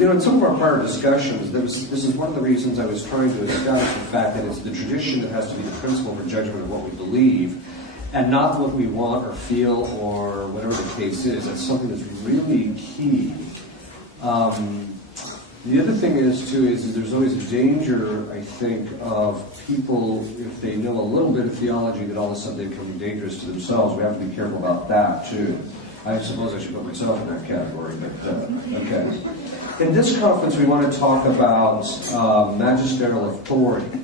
You know, in some of our prior discussions, this is one of the reasons I was trying to establish the fact that it's the tradition that has to be the principle for judgment of what we believe, and not what we want or feel or whatever the case is. That's something that's really key. The other thing is, too, is there's always a danger, I think, of people, if they know a little bit of theology, that all of a sudden they become dangerous to themselves. We have to be careful about that, too. I suppose I should put myself in that category, but okay. In this conference, we want to talk about magisterial authority,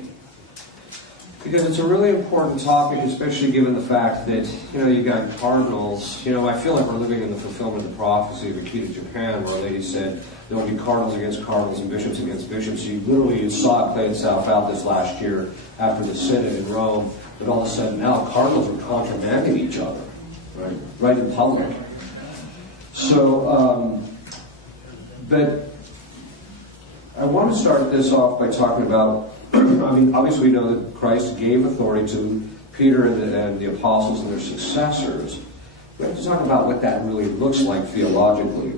because it's a really important topic, especially given the fact that, you know, you got cardinals. You know, I feel like we're living in the fulfillment of the prophecy of Akita, Japan, where a lady said there will be cardinals against cardinals and bishops against bishops. You saw it play itself out this last year after the synod in Rome, but all of a sudden now cardinals are contramanding each other, right in public. So, but I want to start this off by talking about, I mean, obviously we know that Christ gave authority to Peter and the apostles and their successors. We have to talk about what that really looks like theologically.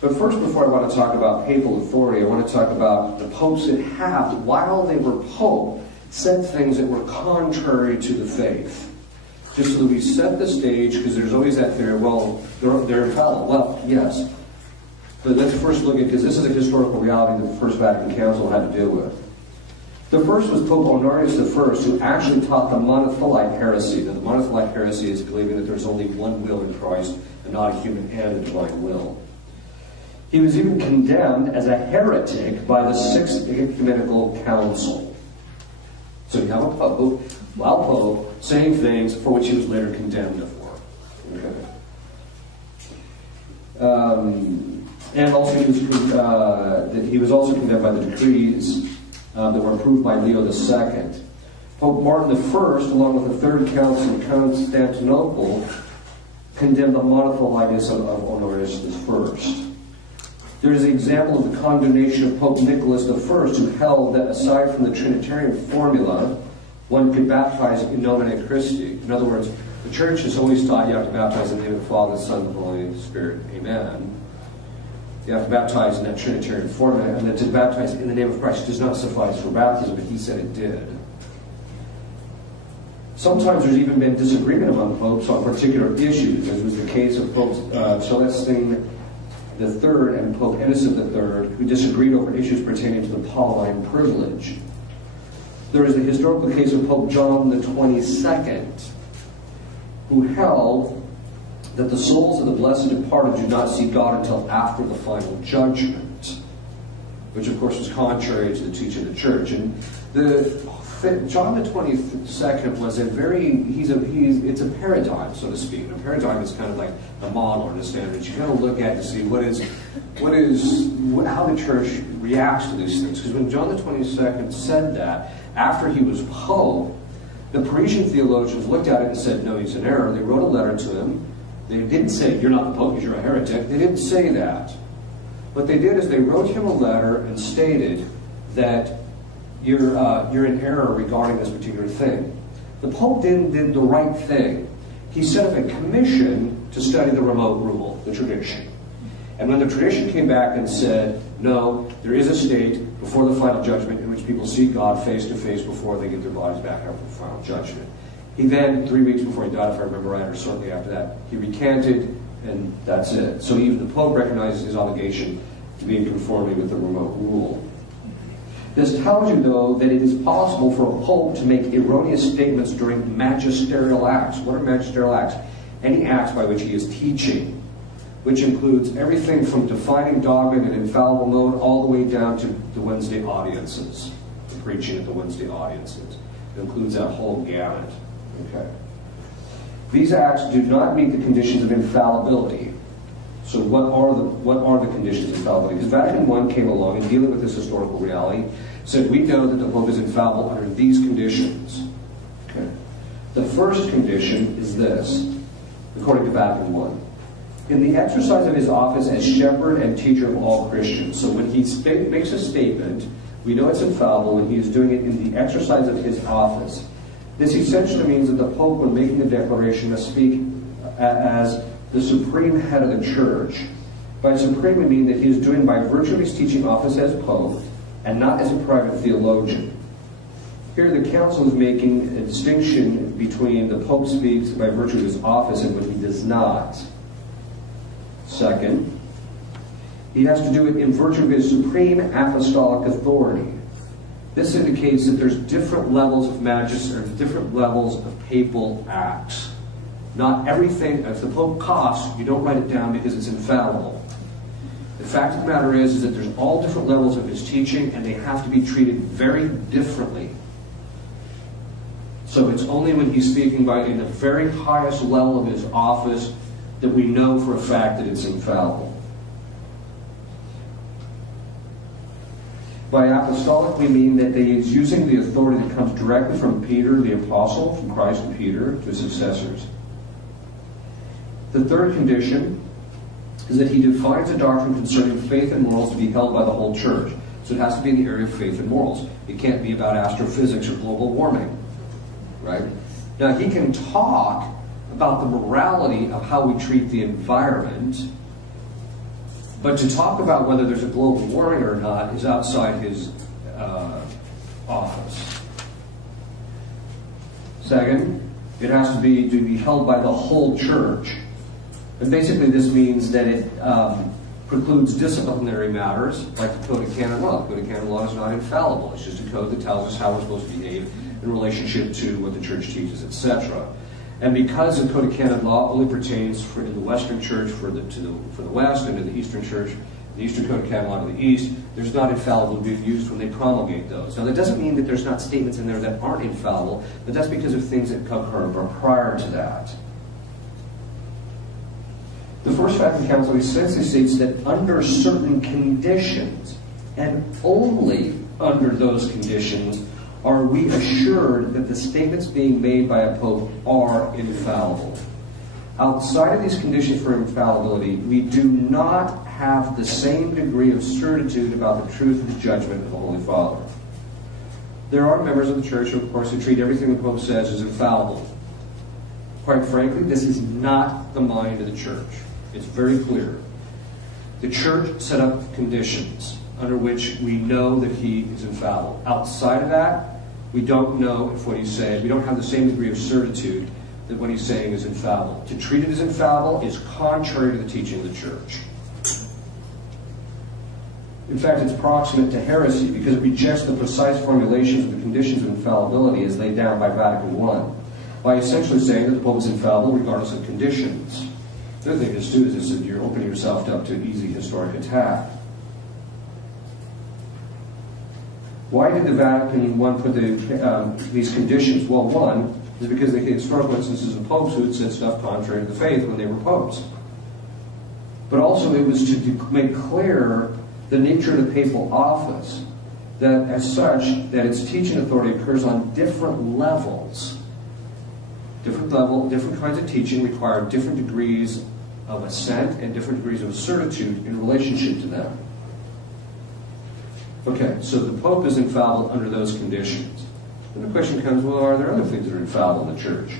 But first, before I want to talk about papal authority, I want to talk about the popes that have, while they were pope, said things that were contrary to the faith. Just so that we set the stage, because there's always that theory, well, they're infallible. Well, yes. But let's first look at, because this is a historical reality that the First Vatican Council had to deal with. The first was Pope Honorius I, who actually taught the monothelite heresy. Now, the monothelite heresy is believing that there's only one will in Christ, and not a human and a divine will. He was even condemned as a heretic by the Sixth Ecumenical Council. So you have a pope, while pope, saying things for which he was later condemned for. Okay. And also he was also condemned by the decrees that were approved by Leo II. Pope Martin I, along with the Third Council of Constantinople, condemned the monothelitism of Honorius I. There is an example of the condemnation of Pope Nicholas I, who held that aside from the Trinitarian formula, one could baptize in nomine Christi. In other words, the Church has always taught you have to baptize in the name of the Father, the Son, and the Holy Spirit. Amen. You have to baptize in that Trinitarian formula, and that to baptize in the name of Christ does not suffice for baptism, but he said it did. Sometimes there's even been disagreement among popes on particular issues, as was the case of Pope Celestine III and Pope Innocent III, who disagreed over issues pertaining to the Pauline privilege. There is the historical case of Pope John XXII, who held that the souls of the blessed departed do not see God until after the final judgment, which of course was contrary to the teaching of the Church. And John XXII was a it's a paradigm, so to speak. A paradigm is kind of like the model or the standard. You kind of look at to see how the Church reacts to these things. Because when John XXII said that, after he was pope, the Parisian theologians looked at it and said, no, he's in error. They wrote a letter to him. They didn't say, you're not the pope because you're a heretic. They didn't say that. What they did is they wrote him a letter and stated that you're in error regarding this particular thing. The Pope did the right thing. He set up a commission to study the remote rule, the tradition. And when the tradition came back and said, no, there is a state before the final judgment in which people see God face to face before they get their bodies back after the final judgment. He then, 3 weeks before he died, if I remember right, or shortly after that, he recanted, and that's it. So even the Pope recognizes his obligation to be in conformity with the remote rule. This tells you, though, that it is possible for a pope to make erroneous statements during magisterial acts. What are magisterial acts? Any acts by which he is teaching, which includes everything from defining dogma in an infallible mode all the way down to the Wednesday audiences, the preaching at the Wednesday audiences. It includes that whole gamut. Okay. These acts do not meet the conditions of infallibility. So what are the conditions of infallibility? Because Vatican I came along and dealing with this historical reality said we know that the Pope is infallible under these conditions. Okay. The first condition is this, according to Vatican I. In the exercise of his office as shepherd and teacher of all Christians. So when he makes a statement, we know it's infallible when he is doing it in the exercise of his office. This essentially means that the Pope, when making a declaration, must speak as the supreme head of the Church, By supreme, we mean that he is doing by virtue of his teaching office as Pope, and not as a private theologian. Here the Council is making a distinction between the Pope speaks by virtue of his office and what he does not. Second, he has to do it in virtue of his supreme apostolic authority. This indicates that there's different levels of magistracy, or different levels of papal acts. Not everything, if the Pope coughs, you don't write it down because it's infallible. The fact of the matter is that there's all different levels of his teaching, and they have to be treated very differently. So it's only when he's speaking in the very highest level of his office that we know for a fact that it's infallible. By apostolic, we mean that he is using the authority that comes directly from Peter, the apostle, from Christ and Peter, to his successors. The third condition is that he defines a doctrine concerning faith and morals to be held by the whole church. So it has to be in the area of faith and morals. It can't be about astrophysics or global warming. Right? Now, he can talk about the morality of how we treat the environment, but to talk about whether there's a global warming or not is outside his office. Second, it has to be held by the whole church. And basically this means that it precludes disciplinary matters like the Code of Canon Law. The Code of Canon Law is not infallible. It's just a code that tells us how we're supposed to behave in relationship to what the church teaches, etc. And because the Code of Canon Law only pertains in the Western Church for the West, and in the Eastern Church, the Eastern Code of Canon Law to the East, there's not infallible being used when they promulgate those. Now that doesn't mean that there's not statements in there that aren't infallible, but that's because of things that occur prior to that. The First Vatican Council essentially states that under certain conditions, and only under those conditions, are we assured that the statements being made by a pope are infallible. Outside of these conditions for infallibility, we do not have the same degree of certitude about the truth of the judgment of the Holy Father. There are members of the Church, of course, who treat everything the Pope says as infallible. Quite frankly, this is not the mind of the Church. It's very clear. The Church set up conditions under which we know that he is infallible. Outside of that, we don't know if what he's saying, we don't have the same degree of certitude that what he's saying is infallible. To treat it as infallible is contrary to the teaching of the Church. In fact, it's proximate to heresy because it rejects the precise formulations of the conditions of infallibility as laid down by Vatican I, by essentially saying that the Pope is infallible regardless of conditions. The other thing is, too, is that you're opening yourself up to easy historic attack. Why did the Vatican I put these conditions? Well, one is because they had historical instances of popes who had said stuff contrary to the faith when they were popes. But also it was to make clear the nature of the papal office, that as such, that its teaching authority occurs on different levels. Different kinds of teaching require different degrees of assent and different degrees of certitude in relationship to them. Okay, so the Pope is infallible under those conditions. And the question comes, well, are there other things that are infallible in the Church?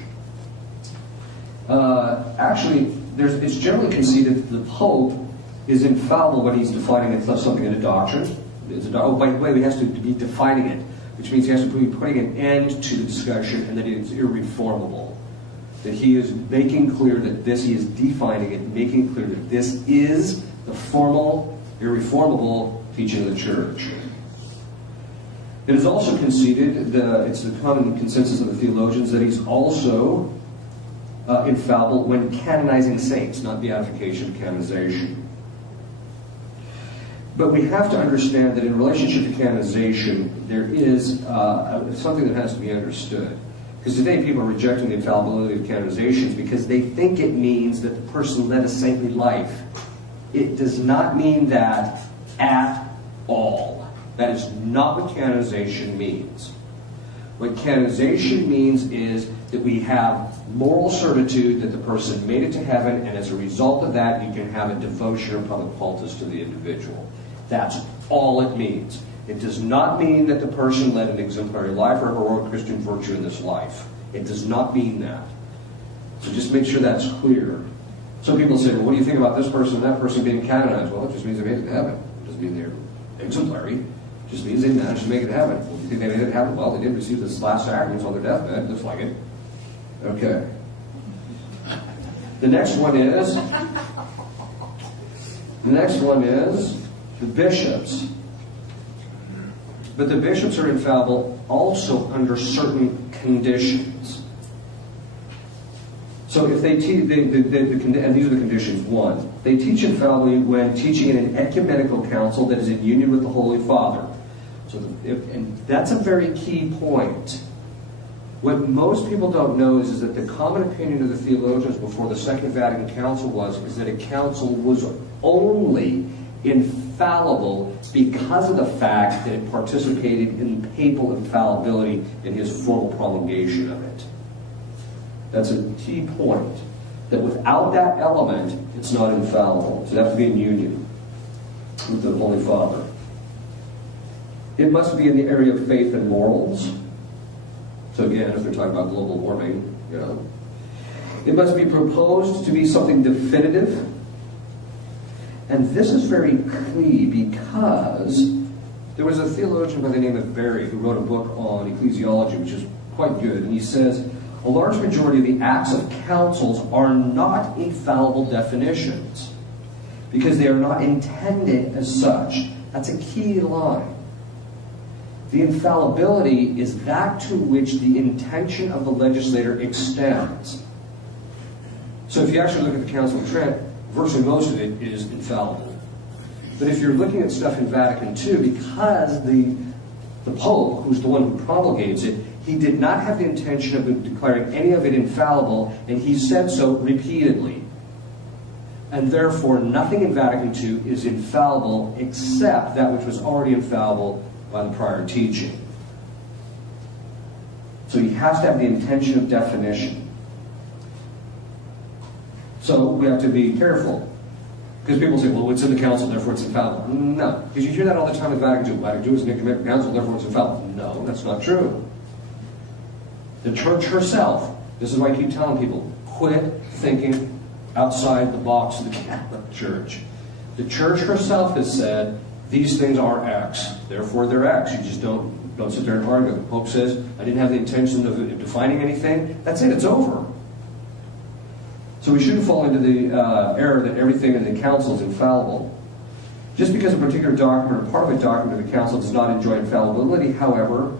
Actually, it's generally conceded that the Pope is infallible when he's defining something in a doctrine. Oh, by the way, he has to be defining it, which means he has to be putting an end to the discussion and that it's irreformable. That he is making clear that he is defining it, making clear that this is the formal, irreformable teaching of the Church. It is also conceded, it's the common consensus of the theologians, that he's also infallible when canonizing saints, not beatification, canonization. But we have to understand that in relationship to canonization, there is something that has to be understood. Because today people are rejecting the infallibility of canonizations because they think it means that the person led a saintly life. It does not mean that at all. That is not what canonization means. What canonization means is that we have moral certitude that the person made it to heaven, and as a result of that, you can have a devotion or public cultus to the individual. That's all it means. It does not mean that the person led an exemplary life or heroic Christian virtue in this life. It does not mean that. So just make sure that's clear. So people say, well, what do you think about this person and that person being canonized? Well, it just means they made it to heaven. It doesn't mean they're exemplary. It just means they managed to make it to heaven. Well, do you think they made it to heaven? Well, they did receive this last sacraments on their deathbed. Looks like it. Okay. The next one is the bishops. But the bishops are infallible also under certain conditions. So if they teach, and these are the conditions. One, they teach infallibly when teaching in an ecumenical council that is in union with the Holy Father. So, and that's a very key point. What most people don't know is that the common opinion of the theologians before the Second Vatican Council is that a council was only infallible because of the fact that it participated in papal infallibility in his formal promulgation of it. That's a key point. That without that element, it's not infallible. So it has to be in union with the Holy Father. It must be in the area of faith and morals. So again, if they're talking about global warming, it must be proposed to be something definitive. And this is very key because there was a theologian by the name of Barry who wrote a book on ecclesiology, which is quite good. And he says, a large majority of the acts of councils are not infallible definitions because they are not intended as such. That's a key line. The infallibility is that to which the intention of the legislator extends. So if you actually look at the Council of Trent, virtually most of it is infallible. But if you're looking at stuff in Vatican II, because the Pope, who's the one who promulgates it, he did not have the intention of declaring any of it infallible, and he said so repeatedly. And therefore, nothing in Vatican II is infallible except that which was already infallible by the prior teaching. So he has to have the intention of definition. So we have to be careful. Because people say, well, it's in the council, therefore it's infallible. No, because you hear that all the time in Vatican II. Vatican II is an ecumenical council, therefore it's infallible. No, that's not true. The church herself, this is why I keep telling people, quit thinking outside the box of the Catholic Church. The church herself has said, these things are X, therefore they're X. You just don't sit there and argue. The Pope says, I didn't have the intention of defining anything. That's it, it's over. So we shouldn't fall into the error that everything in the council is infallible. Just because a particular document or part of a document of the council does not enjoy infallibility, however,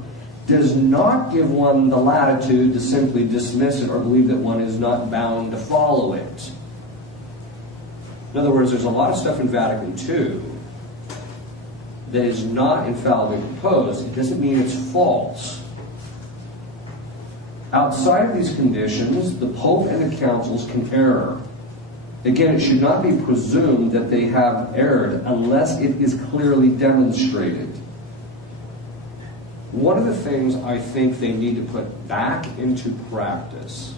does not give one the latitude to simply dismiss it or believe that one is not bound to follow it. In other words, there's a lot of stuff in Vatican II that is not infallibly proposed. It doesn't mean it's false. Outside of these conditions, the Pope and the councils can err. Again, it should not be presumed that they have erred unless it is clearly demonstrated. One of the things I think they need to put back into practice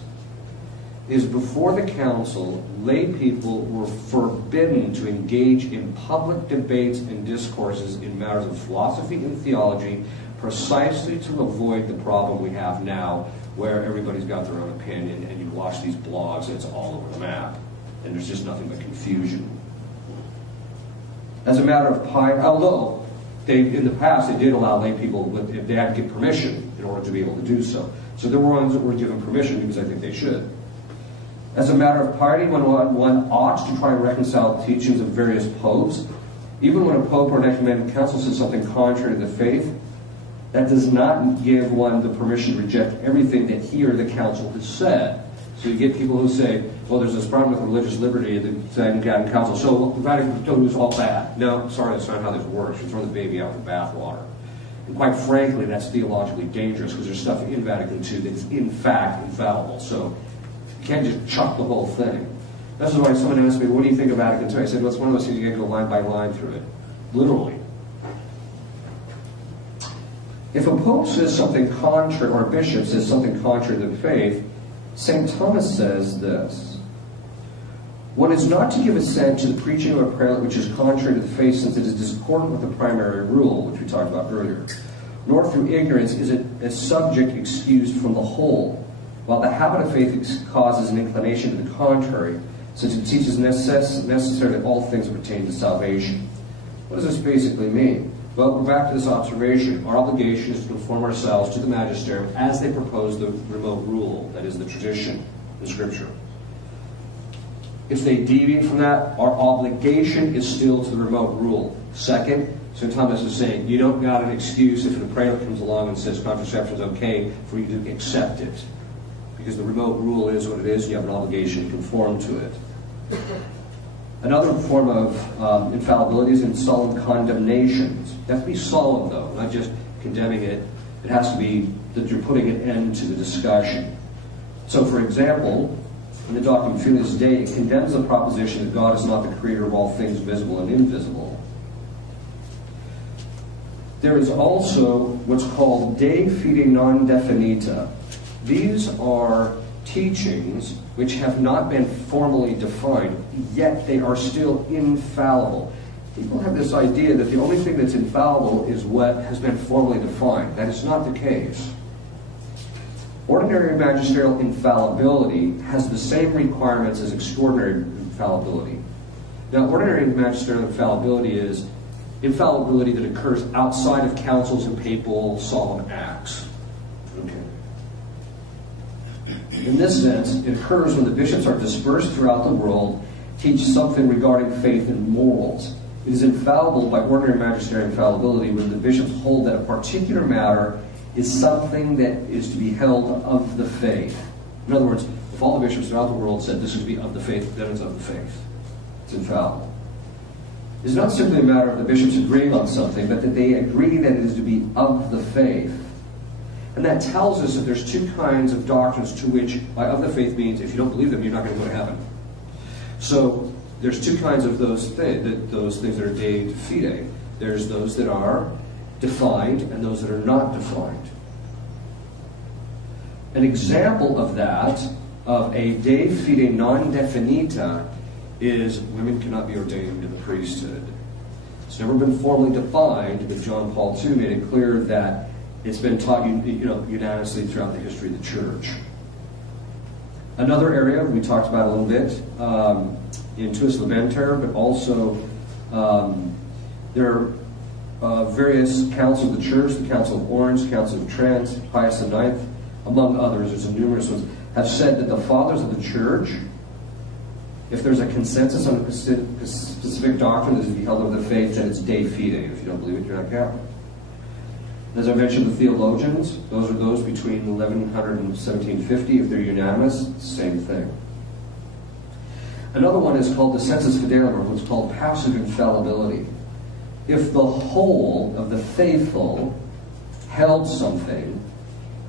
is before the council, lay people were forbidden to engage in public debates and discourses in matters of philosophy and theology precisely to avoid the problem we have now where everybody's got their own opinion and you watch these blogs and it's all over the map and there's just nothing but confusion. As a matter of piety, although in the past they did allow lay people, if they had to get permission in order to be able to do so. So there were ones that were given permission because I think they should. As a matter of piety, when one ought to try and reconcile the teachings of various popes, even when a pope or an ecumenical council says something contrary to the faith, that does not give one the permission to reject everything that he or the council has said. So you get people who say, well, there's this problem with religious liberty at the Vatican Council, so the Vatican II is all bad. No, sorry, that's not how this works. You throw the baby out with the bathwater. And quite frankly, that's theologically dangerous because there's stuff in Vatican II that is in fact infallible. So you can't just chuck the whole thing. That's why someone asked me, what do you think of Vatican II? I said, well, it's one of those things you can't go line by line through it. Literally. If a pope says something contrary, or a bishop says something contrary to the faith, St. Thomas says this: one is not to give assent to the preaching of a prelate which is contrary to the faith, since it is discordant with the primary rule, which we talked about earlier. Nor through ignorance is it a subject excused from the whole. While the habit of faith causes an inclination to the contrary, since it teaches necessarily all things that pertain to salvation. What does this basically mean? Well, we're back to this observation. Our obligation is to conform ourselves to the magisterium as they propose the remote rule, that is the tradition, the Scripture. If they deviate from that, our obligation is still to the remote rule. Second, St. Thomas is saying, you don't got an excuse if an prelate comes along and says contraception is okay for you to accept it. Because the remote rule is what it is, you have an obligation to conform to it. Another form of infallibility is in solemn condemnations. You have to be solemn, though, not just condemning it. It has to be that you're putting an end to the discussion. So, for example, in the Doctrine Filius Dei, it condemns the proposition that God is not the creator of all things visible and invisible. There is also what's called De Fide Non Definita. These are teachings which have not been formally defined, yet they are still infallible. People have this idea that the only thing that's infallible is what has been formally defined. That is not the case. Ordinary magisterial infallibility has the same requirements as extraordinary infallibility. Now, ordinary magisterial infallibility is infallibility that occurs outside of councils and papal solemn acts. Okay. In this sense, it occurs when the bishops are dispersed throughout the world, teach something regarding faith and morals. It is infallible by ordinary magisterial infallibility when the bishops hold that a particular matter is something that is to be held of the faith. In other words, if all the bishops throughout the world said this is to be of the faith, then it's of the faith. It's infallible. It's not simply a matter of the bishops agreeing on something, but that they agree that it is to be of the faith. And that tells us that there's two kinds of doctrines to which, by of the faith means, if you don't believe them, you're not going to go to heaven. So, there's two kinds of those things that are de fide. There's those that are defined and those that are not defined. An example of that, of a de fide non definita, is women cannot be ordained to the priesthood. It's never been formally defined, but John Paul II made it clear that it's been taught unanimously throughout the history of the Church. Another area we talked about a little bit, in Tuus Libenter, but also there are various councils of the Church, the Council of Orange, the Council of Trent, Pius IX, among others, there's numerous ones, have said that the fathers of the Church, if there's a consensus on a specific doctrine that is to be held of the faith, then it's de fide. If you don't believe it, you're not Catholic. As I mentioned, the theologians, those are those between 1100 and 1750. If they're unanimous, same thing. Another one is called the sensus fidelium, or what's called passive infallibility. If the whole of the faithful held something,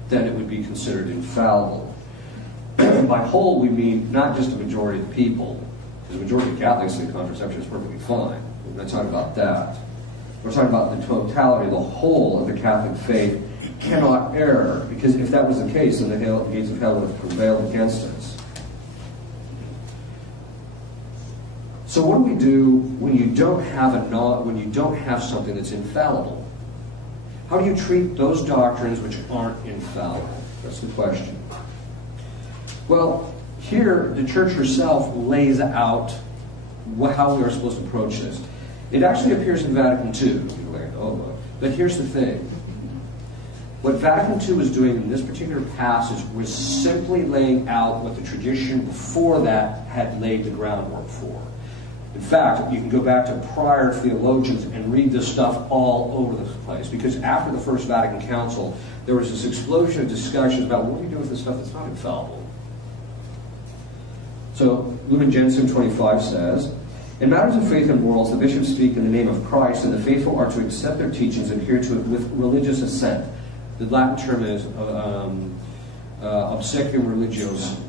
then it would be considered infallible. By whole, we mean not just a majority of the people, because the majority of Catholics think contraception is perfectly fine. We're not talking about that. We're talking about the totality, the whole of the Catholic faith cannot err, because if that was the case, then the gates of hell would have prevailed against us. So what do we do when you don't have something that's infallible? How do you treat those doctrines which aren't infallible? That's the question. Well, here the Church herself lays out how we are supposed to approach this. It actually appears in Vatican II. But here's the thing. What Vatican II was doing in this particular passage was simply laying out what the tradition before that had laid the groundwork for. In fact, you can go back to prior theologians and read this stuff all over the place, because after the First Vatican Council, there was this explosion of discussions about what do we do with this stuff that's not infallible. So, Lumen Gentium 25 says, in matters of faith and morals, the bishops speak in the name of Christ, and the faithful are to accept their teachings and adhere to it with religious assent. The Latin term is obsequium religiosum.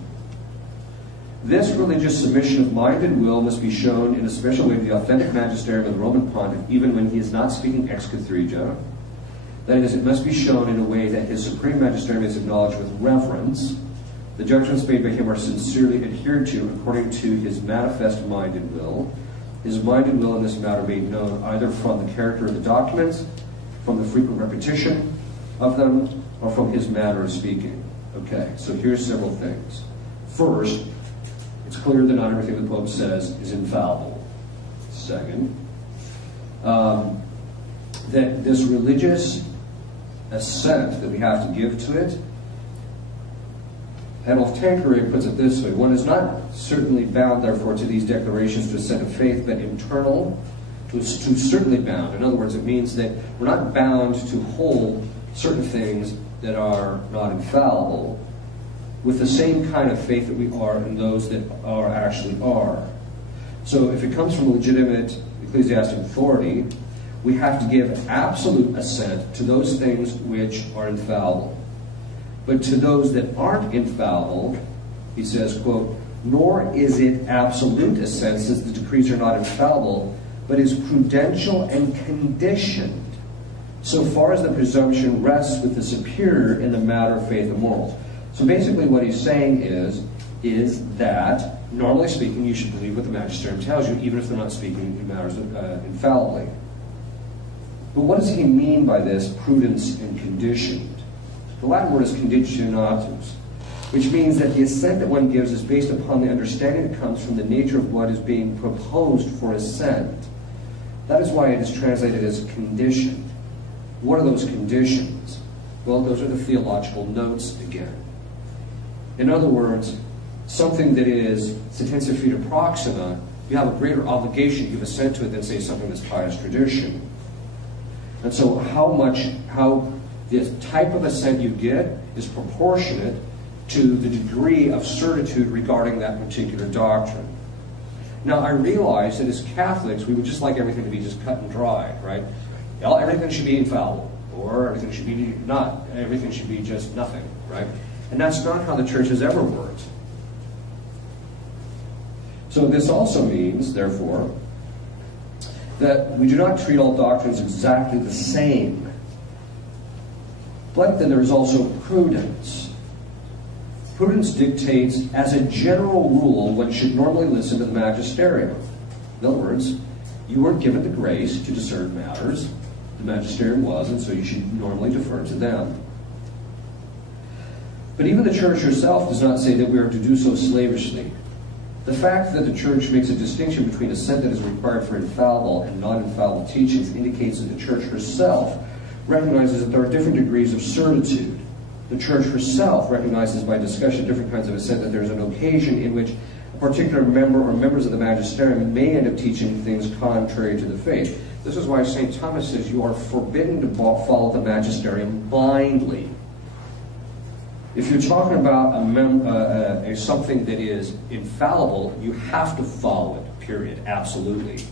This religious submission of mind and will must be shown in a special way to the authentic magisterium of the Roman Pontiff, even when he is not speaking ex cathedra. That is, it must be shown in a way that his supreme magisterium is acknowledged with reverence. The judgments made by him are sincerely adhered to according to his manifest mind and will. His mind and will in this matter made known either from the character of the documents, from the frequent repetition of them, or from his manner of speaking. Okay, so here's several things. First, it's clear that not everything the Pope says is infallible. Second, that this religious assent that we have to give to it, Adolf Tanqueray puts it this way: one is not certainly bound, therefore, to these declarations to assent of faith, but internal to certainly bound. In other words, it means that we're not bound to hold certain things that are not infallible with the same kind of faith that we are in those that are actually are. So if it comes from legitimate ecclesiastic authority, we have to give absolute assent to those things which are infallible. But to those that aren't infallible, he says, quote, nor is it absolute assent, since the decrees are not infallible, but is prudential and conditioned, so far as the presumption rests with the superior in the matter of faith and morals. So basically what he's saying is that, normally speaking, you should believe what the magisterium tells you, even if they're not speaking in matters infallibly. But what does he mean by this, prudence and conditioned? The Latin word is conditionatus, which means that the assent that one gives is based upon the understanding that comes from the nature of what is being proposed for assent. That is why it is translated as conditioned. What are those conditions? Well, those are the theological notes again. In other words, something that is sententia fide proxima, you have a greater obligation to give assent to it than, say, something that's pious tradition. And so how the type of assent you get is proportionate to the degree of certitude regarding that particular doctrine. Now, I realize that as Catholics, we would just like everything to be just cut and dry, right? Well, everything should be infallible, or everything should be not. Everything should be just nothing, right? And that's not how the church has ever worked. So this also means, therefore, that we do not treat all doctrines exactly the same. But then there is also prudence. Prudence dictates, as a general rule, one should normally listen to the magisterium. In other words, you weren't given the grace to discern matters. The magisterium was, and so you should normally defer to them. But even the church herself does not say that we are to do so slavishly. The fact that the church makes a distinction between assent that is required for infallible and non-infallible teachings indicates that the church herself recognizes that there are different degrees of certitude. The church herself recognizes by discussion different kinds of assent that there is an occasion in which a particular member or members of the magisterium may end up teaching things contrary to the faith. This is why St. Thomas says you are forbidden to follow the magisterium blindly. If you're talking about something that is infallible, you have to follow it, period, absolutely,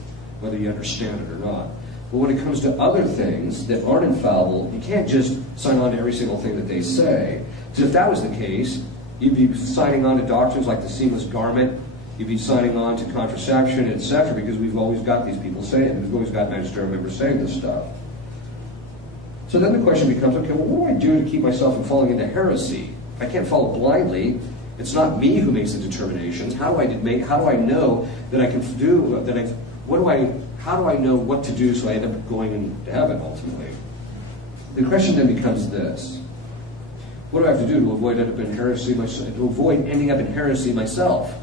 whether you understand it or not. But when it comes to other things that aren't infallible, you can't just sign on to every single thing that they say. Because if that was the case, you'd be signing on to doctrines like the seamless garment, you'd be signing on to contraception, etc., because we've always got these people saying it. We've always got magisterial members saying this stuff. So then the question becomes, okay, well, what do I do to keep myself from falling into heresy? I can't follow blindly. It's not me who makes the determinations. How do I know that I can do that? How do I know what to do so I end up going into heaven ultimately? The question then becomes this: what do I have to do to avoid ending up in heresy myself?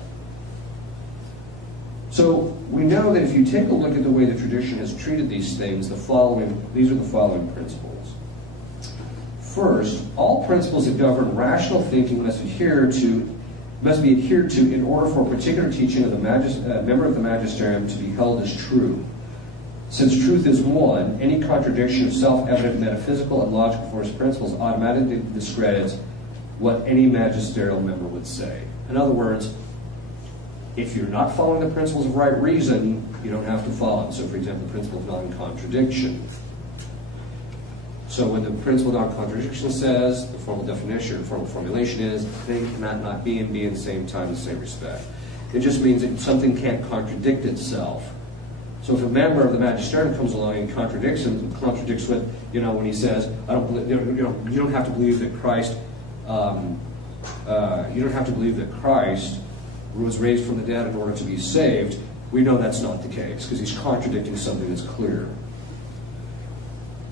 So we know that if you take a look at the way the tradition has treated these things, these are the following principles. First, all principles that govern rational thinking must be adhered to in order for a particular teaching of the member of the magisterium to be held as true. Since truth is one, any contradiction of self-evident metaphysical and logical first principles automatically discredits what any magisterial member would say. In other words, if you're not following the principles of right reason, you don't have to follow them. So, for example, the principle of non-contradiction. So when the principle of non-contradiction says, the formal definition, or formal formulation is, thing cannot not be and be in the same time, in the same respect. It just means that something can't contradict itself. So if a member of the magisterium comes along and contradicts what, when he says, you don't have to believe that Christ, was raised from the dead in order to be saved, we know that's not the case, because he's contradicting something that's clear.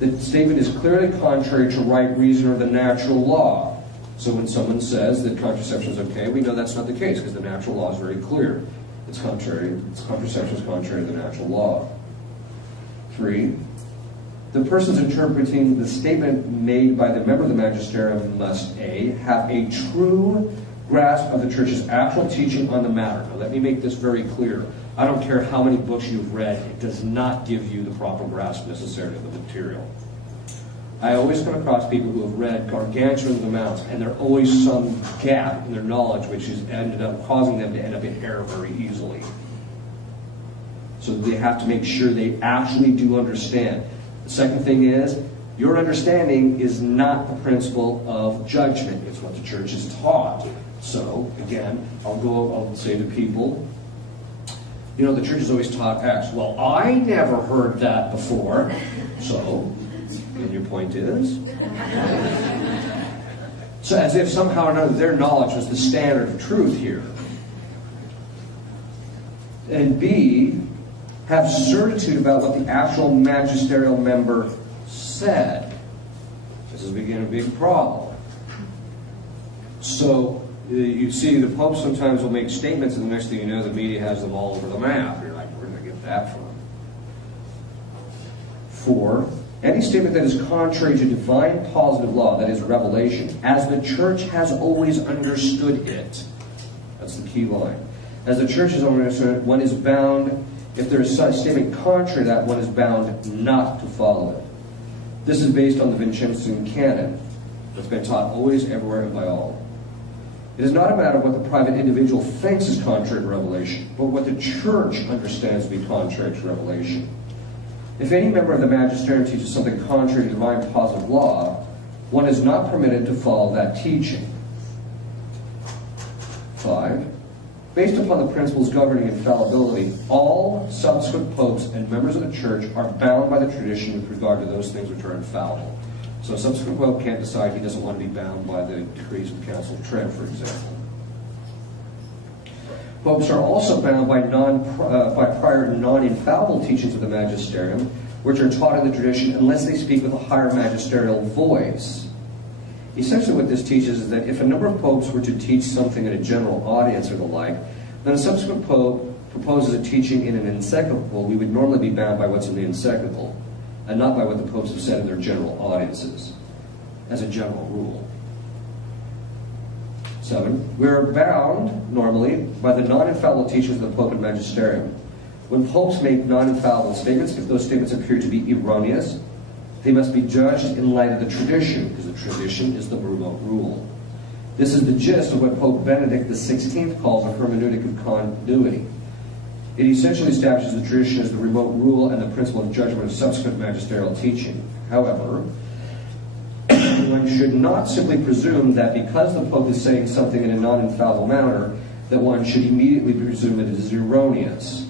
The statement is clearly contrary to right reason or the natural law. So when someone says that contraception is okay, we know that's not the case because the natural law is very clear. Contraception is contrary to the natural law. 3, the persons interpreting the statement made by the member of the magisterium must A, have a true grasp of the church's actual teaching on the matter. Now let me make this very clear. I don't care how many books you've read, it does not give you the proper grasp necessarily of the material. I always come across people who have read gargantuan amounts, and there's always some gap in their knowledge which has ended up causing them to end up in error very easily. So they have to make sure they actually do understand. The second thing is, your understanding is not the principle of judgment. It's what the church is taught. So, again, I'll say to people, you know, the church has always taught X. Well, I never heard that before. So, and your point is? So as if somehow or another their knowledge was the standard of truth here. And B, have certitude about what the actual magisterial member said. This is beginning a big problem. So you see the Pope sometimes will make statements, and the next thing you know, the media has them all over the map. You're like, where did I get that from? 4, any statement that is contrary to divine positive law, that is revelation, as the church has always understood it. That's the key line. As the church has always understood it, one is bound, if there is such a statement contrary to that, one is bound not to follow it. This is based on the Vincentian canon that's been taught always, everywhere, and by all. It is not a matter of what the private individual thinks is contrary to revelation, but what the church understands to be contrary to revelation. If any member of the magisterium teaches something contrary to divine positive law, one is not permitted to follow that teaching. 5, based upon the principles governing infallibility, all subsequent popes and members of the church are bound by the tradition with regard to those things which are infallible. So a subsequent pope can't decide he doesn't want to be bound by the decrees of the Council of Trent, for example. Popes are also bound by prior non-infallible teachings of the magisterium, which are taught in the tradition unless they speak with a higher magisterial voice. Essentially what this teaches is that if a number of popes were to teach something in a general audience or the like, then a subsequent pope proposes a teaching in an encyclical, we would normally be bound by what's in the encyclical, and not by what the popes have said in their general audiences, as a general rule. 7, we are bound, normally, by the non-infallible teachings of the Pope and Magisterium. When popes make non-infallible statements, if those statements appear to be erroneous, they must be judged in light of the tradition, because the tradition is the remote rule. This is the gist of what Pope Benedict XVI calls a hermeneutic of continuity. It essentially establishes the tradition as the remote rule and the principle of judgment of subsequent magisterial teaching. However, one should not simply presume that because the Pope is saying something in a non-infallible manner, that one should immediately presume that it is erroneous.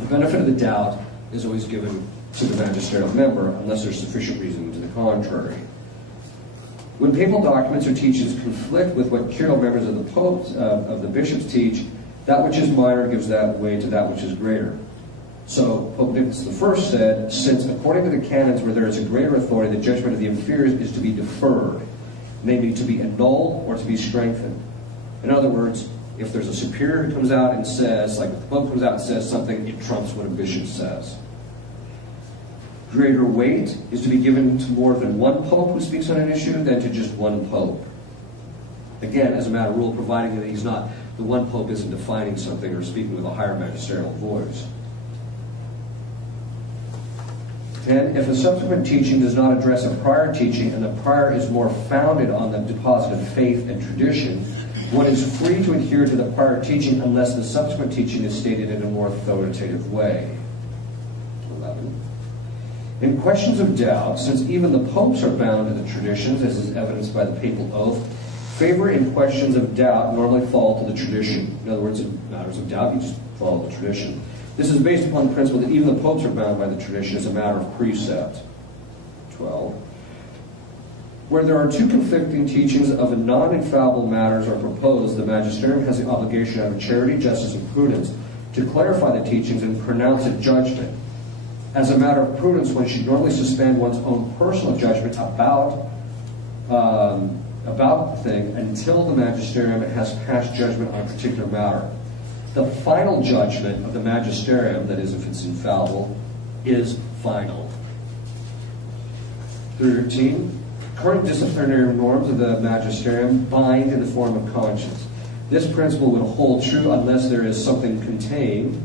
The benefit of the doubt is always given to the magisterial member unless there's sufficient reason to the contrary. When papal documents or teachings conflict with what curial members of the popes, of the bishops teach, that which is minor gives that way to that which is greater. So Pope Nicholas I said, since according to the canons where there is a greater authority, the judgment of the inferiors is to be deferred, namely to be annulled or to be strengthened. In other words, if there's a superior who comes out and says, like if the Pope comes out and says something, it trumps what a bishop says. Greater weight is to be given to more than one Pope who speaks on an issue than to just one Pope. Again, as a matter of rule, providing that he's not, the one Pope isn't defining something or speaking with a higher magisterial voice. And if a subsequent teaching does not address a prior teaching and the prior is more founded on the deposit of faith and tradition, one is free to adhere to the prior teaching unless the subsequent teaching is stated in a more authoritative way. 11. In questions of doubt, since even the popes are bound to the traditions, as is evidenced by the papal oath, favor in questions of doubt normally fall to the tradition. In other words, in matters of doubt, you just follow the tradition. This is based upon the principle that even the popes are bound by the tradition as a matter of precept. 12. Where there are two conflicting teachings of a non-infallible matters are proposed, the magisterium has the obligation out of charity, justice, and prudence to clarify the teachings and pronounce a judgment. As a matter of prudence, one should normally suspend one's own personal judgment about about the thing until the magisterium has passed judgment on a particular matter. The final judgment of the magisterium, that is, if it's infallible, is final. 13. Current disciplinary norms of the magisterium bind in the form of conscience. This principle will hold true unless there is something contained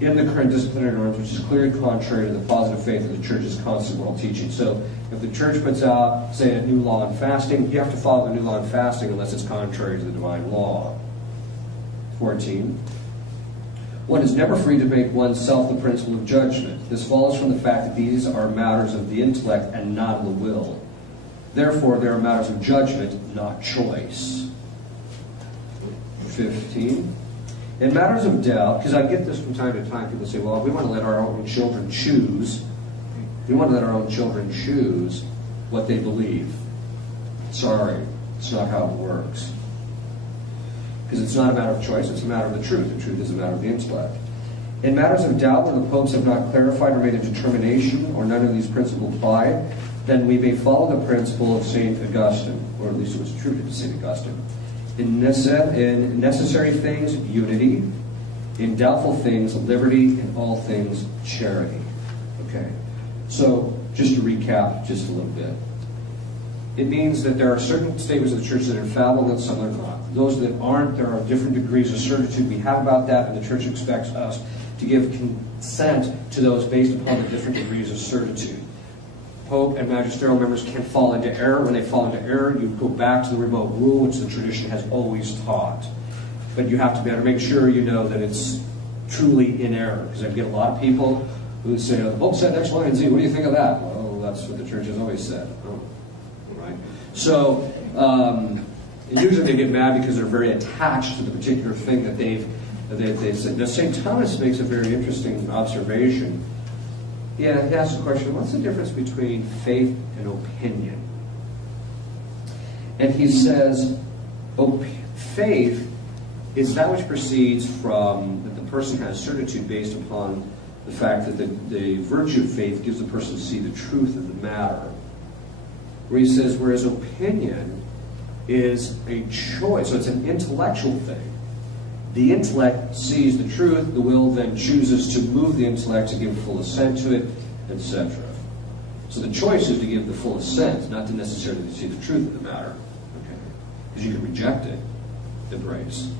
in the current disciplinary norms which is clearly contrary to the positive faith of the Church's constant moral teaching. So, if the Church puts out, say, a new law on fasting, you have to follow the new law on fasting unless it's contrary to the divine law. 14. One is never free to make oneself the principle of judgment. This follows from the fact that these are matters of the intellect and not of the will. Therefore, they are matters of judgment, not choice. 15. In matters of doubt, because I get this from time to time, people say, well, we want to let our own children choose. We want to let our own children choose what they believe. Sorry, it's not how it works. Because it's not a matter of choice, it's a matter of the truth. The truth is a matter of the intellect. In matters of doubt, where the popes have not clarified or made a determination, or none of these principles apply, then we may follow the principle of St. Augustine, or at least it was attributed to St. Augustine. In necessary things, unity. In doubtful things, liberty. In all things, charity. Okay. So, just to recap just a little bit. It means that there are certain statements of the Church that are infallible and some are not. Those that aren't, there are different degrees of certitude we have about that, and the Church expects us to give consent to those based upon the different degrees of certitude. Pope and magisterial members can fall into error. When they fall into error, you go back to the remote rule, which the tradition has always taught. But you have to be able to make sure you know that it's truly in error. Because I get a lot of people who say, oh, the Pope said X, Y, and Z. What do you think of that? Well, that's what the Church has always said. Oh, right. So, usually they get mad because they're very attached to the particular thing that they've said. Now, St. Thomas makes a very interesting observation. Yeah, he asks the question, what's the difference between faith and opinion? And he says, faith is that which proceeds from that the person has certitude based upon the fact that the virtue of faith gives the person to see the truth of the matter. Where he says, whereas opinion is a choice, so it's an intellectual thing. The intellect sees the truth, the will then chooses to move the intellect to give full assent to it, etc. So the choice is to give the full assent, not to necessarily see the truth of the matter. Okay? Because you can reject it, embrace.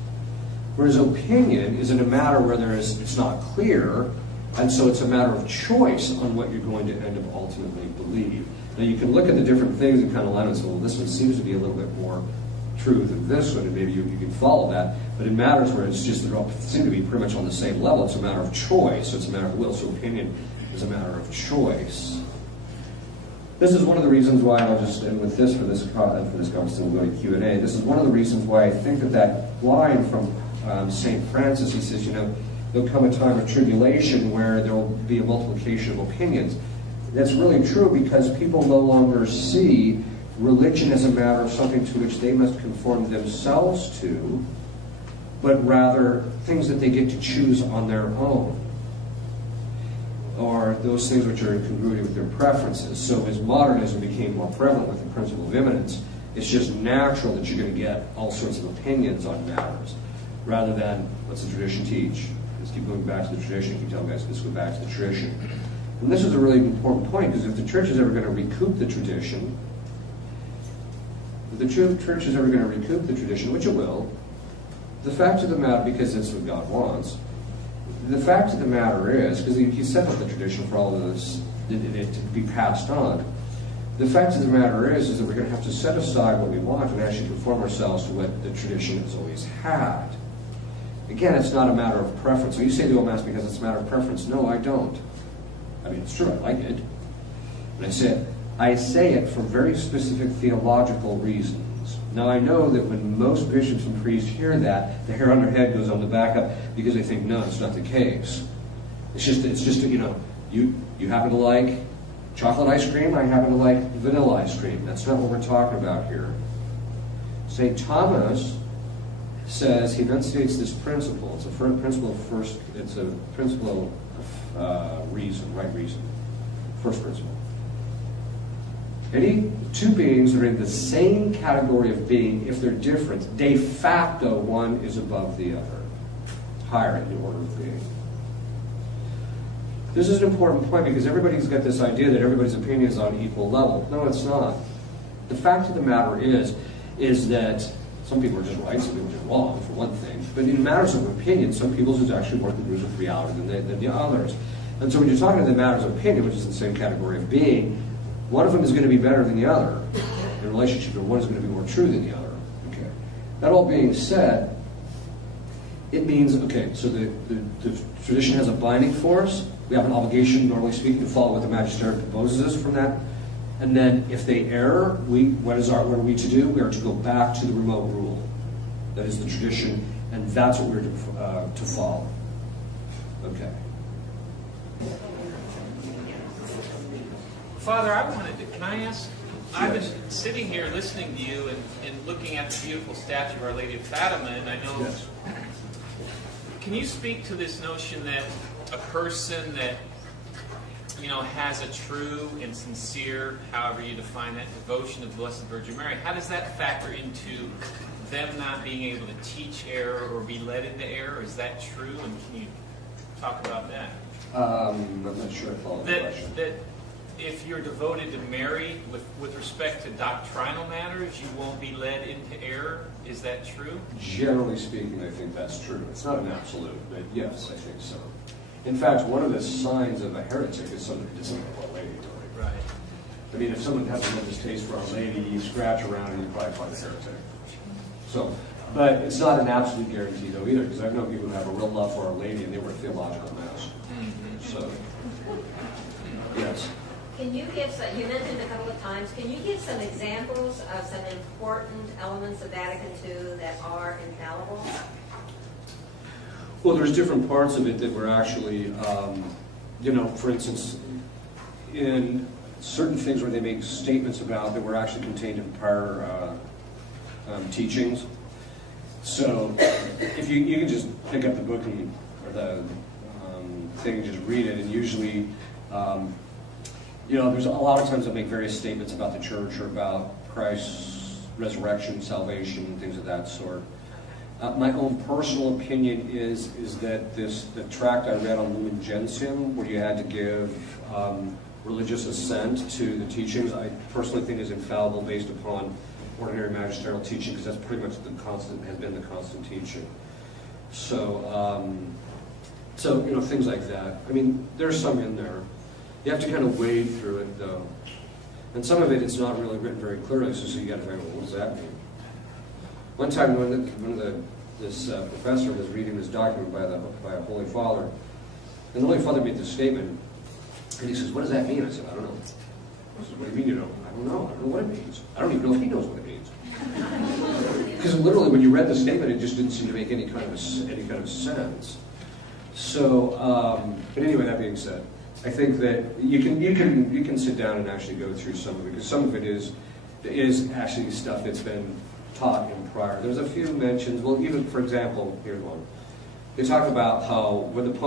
Whereas opinion is in a matter where it's not clear, and so it's a matter of choice on what you're going to end up ultimately believe. Now you can look at the different things and kind of line and say, well, this one seems to be a little bit more true than this one, and maybe you can follow that. But in matters where it's just, they seem to be pretty much on the same level, it's a matter of choice, so it's a matter of will. So opinion is a matter of choice. This is one of the reasons why, I'll just end with this for this conversation, we'll go to Q&A. This is one of the reasons why I think that line from St. Francis, he says, there'll come a time of tribulation where there will be a multiplication of opinions. That's really true because people no longer see religion as a matter of something to which they must conform themselves to, but rather things that they get to choose on their own, or those things which are in congruity with their preferences. So as modernism became more prevalent with the principle of immanence, it's just natural that you're going to get all sorts of opinions on matters, rather than what's the tradition teach. Let's keep going back to the tradition. I keep telling guys, let's go back to the tradition. And this is a really important point, because if the Church is ever going to recoup the tradition, which it will, the fact of the matter, because that's what God wants, the fact of the matter is, because he set up the tradition for all of this it to be passed on, the fact of the matter is that we're going to have to set aside what we want and actually conform ourselves to what the tradition has always had. Again, it's not a matter of preference. So you say the old Mass because it's a matter of preference. No, I don't. I mean, it's true, I like it. And I say it for very specific theological reasons. Now, I know that when most bishops and priests hear that, the hair on their head goes on the back up because they think, no, it's not the case. It's just you happen to like chocolate ice cream, I happen to like vanilla ice cream. That's not what we're talking about here. St. Thomas says, he enunciates this principle. It's a principle of reason, right reason. First principle. Any two beings that are in the same category of being, if they're different, de facto one is above the other, higher in the order of being. This is an important point because everybody's got this idea that everybody's opinion is on equal level. No, it's not. The fact of the matter is that some people are just right, some people are just wrong, for one thing. But in matters of opinion, some people's is actually more congruent with reality than the others. And so when you're talking about the matters of opinion, which is the same category of being, one of them is going to be better than the other in relationship, or one is going to be more true than the other. Okay. That all being said, it means, okay, so the tradition has a binding force. We have an obligation, normally speaking, to follow what the magisterium proposes us from that. And then if they err, what are we to do? We are to go back to the remote rule. That is the tradition, and that's what we're to follow. Okay. Father, can I ask, I've been sitting here listening to you and looking at the beautiful statue of Our Lady of Fatima, and I know, can you speak to this notion that a person that, has a true and sincere, however you define that, devotion to the Blessed Virgin Mary, how does that factor into them not being able to teach error or be led into error? Is that true? And can you talk about that? I'm not sure I follow the question. That if you're devoted to Mary with respect to doctrinal matters, you won't be led into error. Is that true? Generally speaking, I think that's true. It's not an absolute, but yes, I think so. In fact, one of the signs of a heretic is somebody who doesn't know Our Lady. Right. I mean, if someone has a religious taste for Our Lady, you scratch around and you probably find a heretic. So, but it's not an absolute guarantee, though, either, because I've known people who have a real love for Our Lady, and they were a theological mess. So, yes. Can you give some, you mentioned a couple of times, can you give some examples of some important elements of Vatican II that are infallible? Well, there's different parts of it that were actually, for instance, in certain things where they make statements about that were actually contained in prior teachings. So if you can just pick up the book or the thing and just read it, and usually, there's a lot of times they'll make various statements about the church or about Christ's resurrection, salvation, things of that sort. My own personal opinion is that the tract I read on Lumen Gentium, where you had to give religious assent to the teachings, I personally think is infallible based upon ordinary magisterial teaching, because that's pretty much has been the constant teaching. So, things like that. I mean, there's some in there. You have to kind of wade through it, though. And some of it's not really written very clearly, so you got to figure out, what does that mean? One time, this professor was reading this document by a Holy Father, and the Holy Father made this statement, and he says, "What does that mean?" I said, "I don't know." He says, "What do you mean you don't?" "I don't know. I don't know what it means. I don't even know if he knows what it means." Because literally, when you read the statement, it just didn't seem to make any kind of sense. So, but anyway, that being said, I think that you can sit down and actually go through some of it, because some of it is actually stuff that's been taught in prior. There's a few mentions. Well, even for example, here's one. They talk about how when the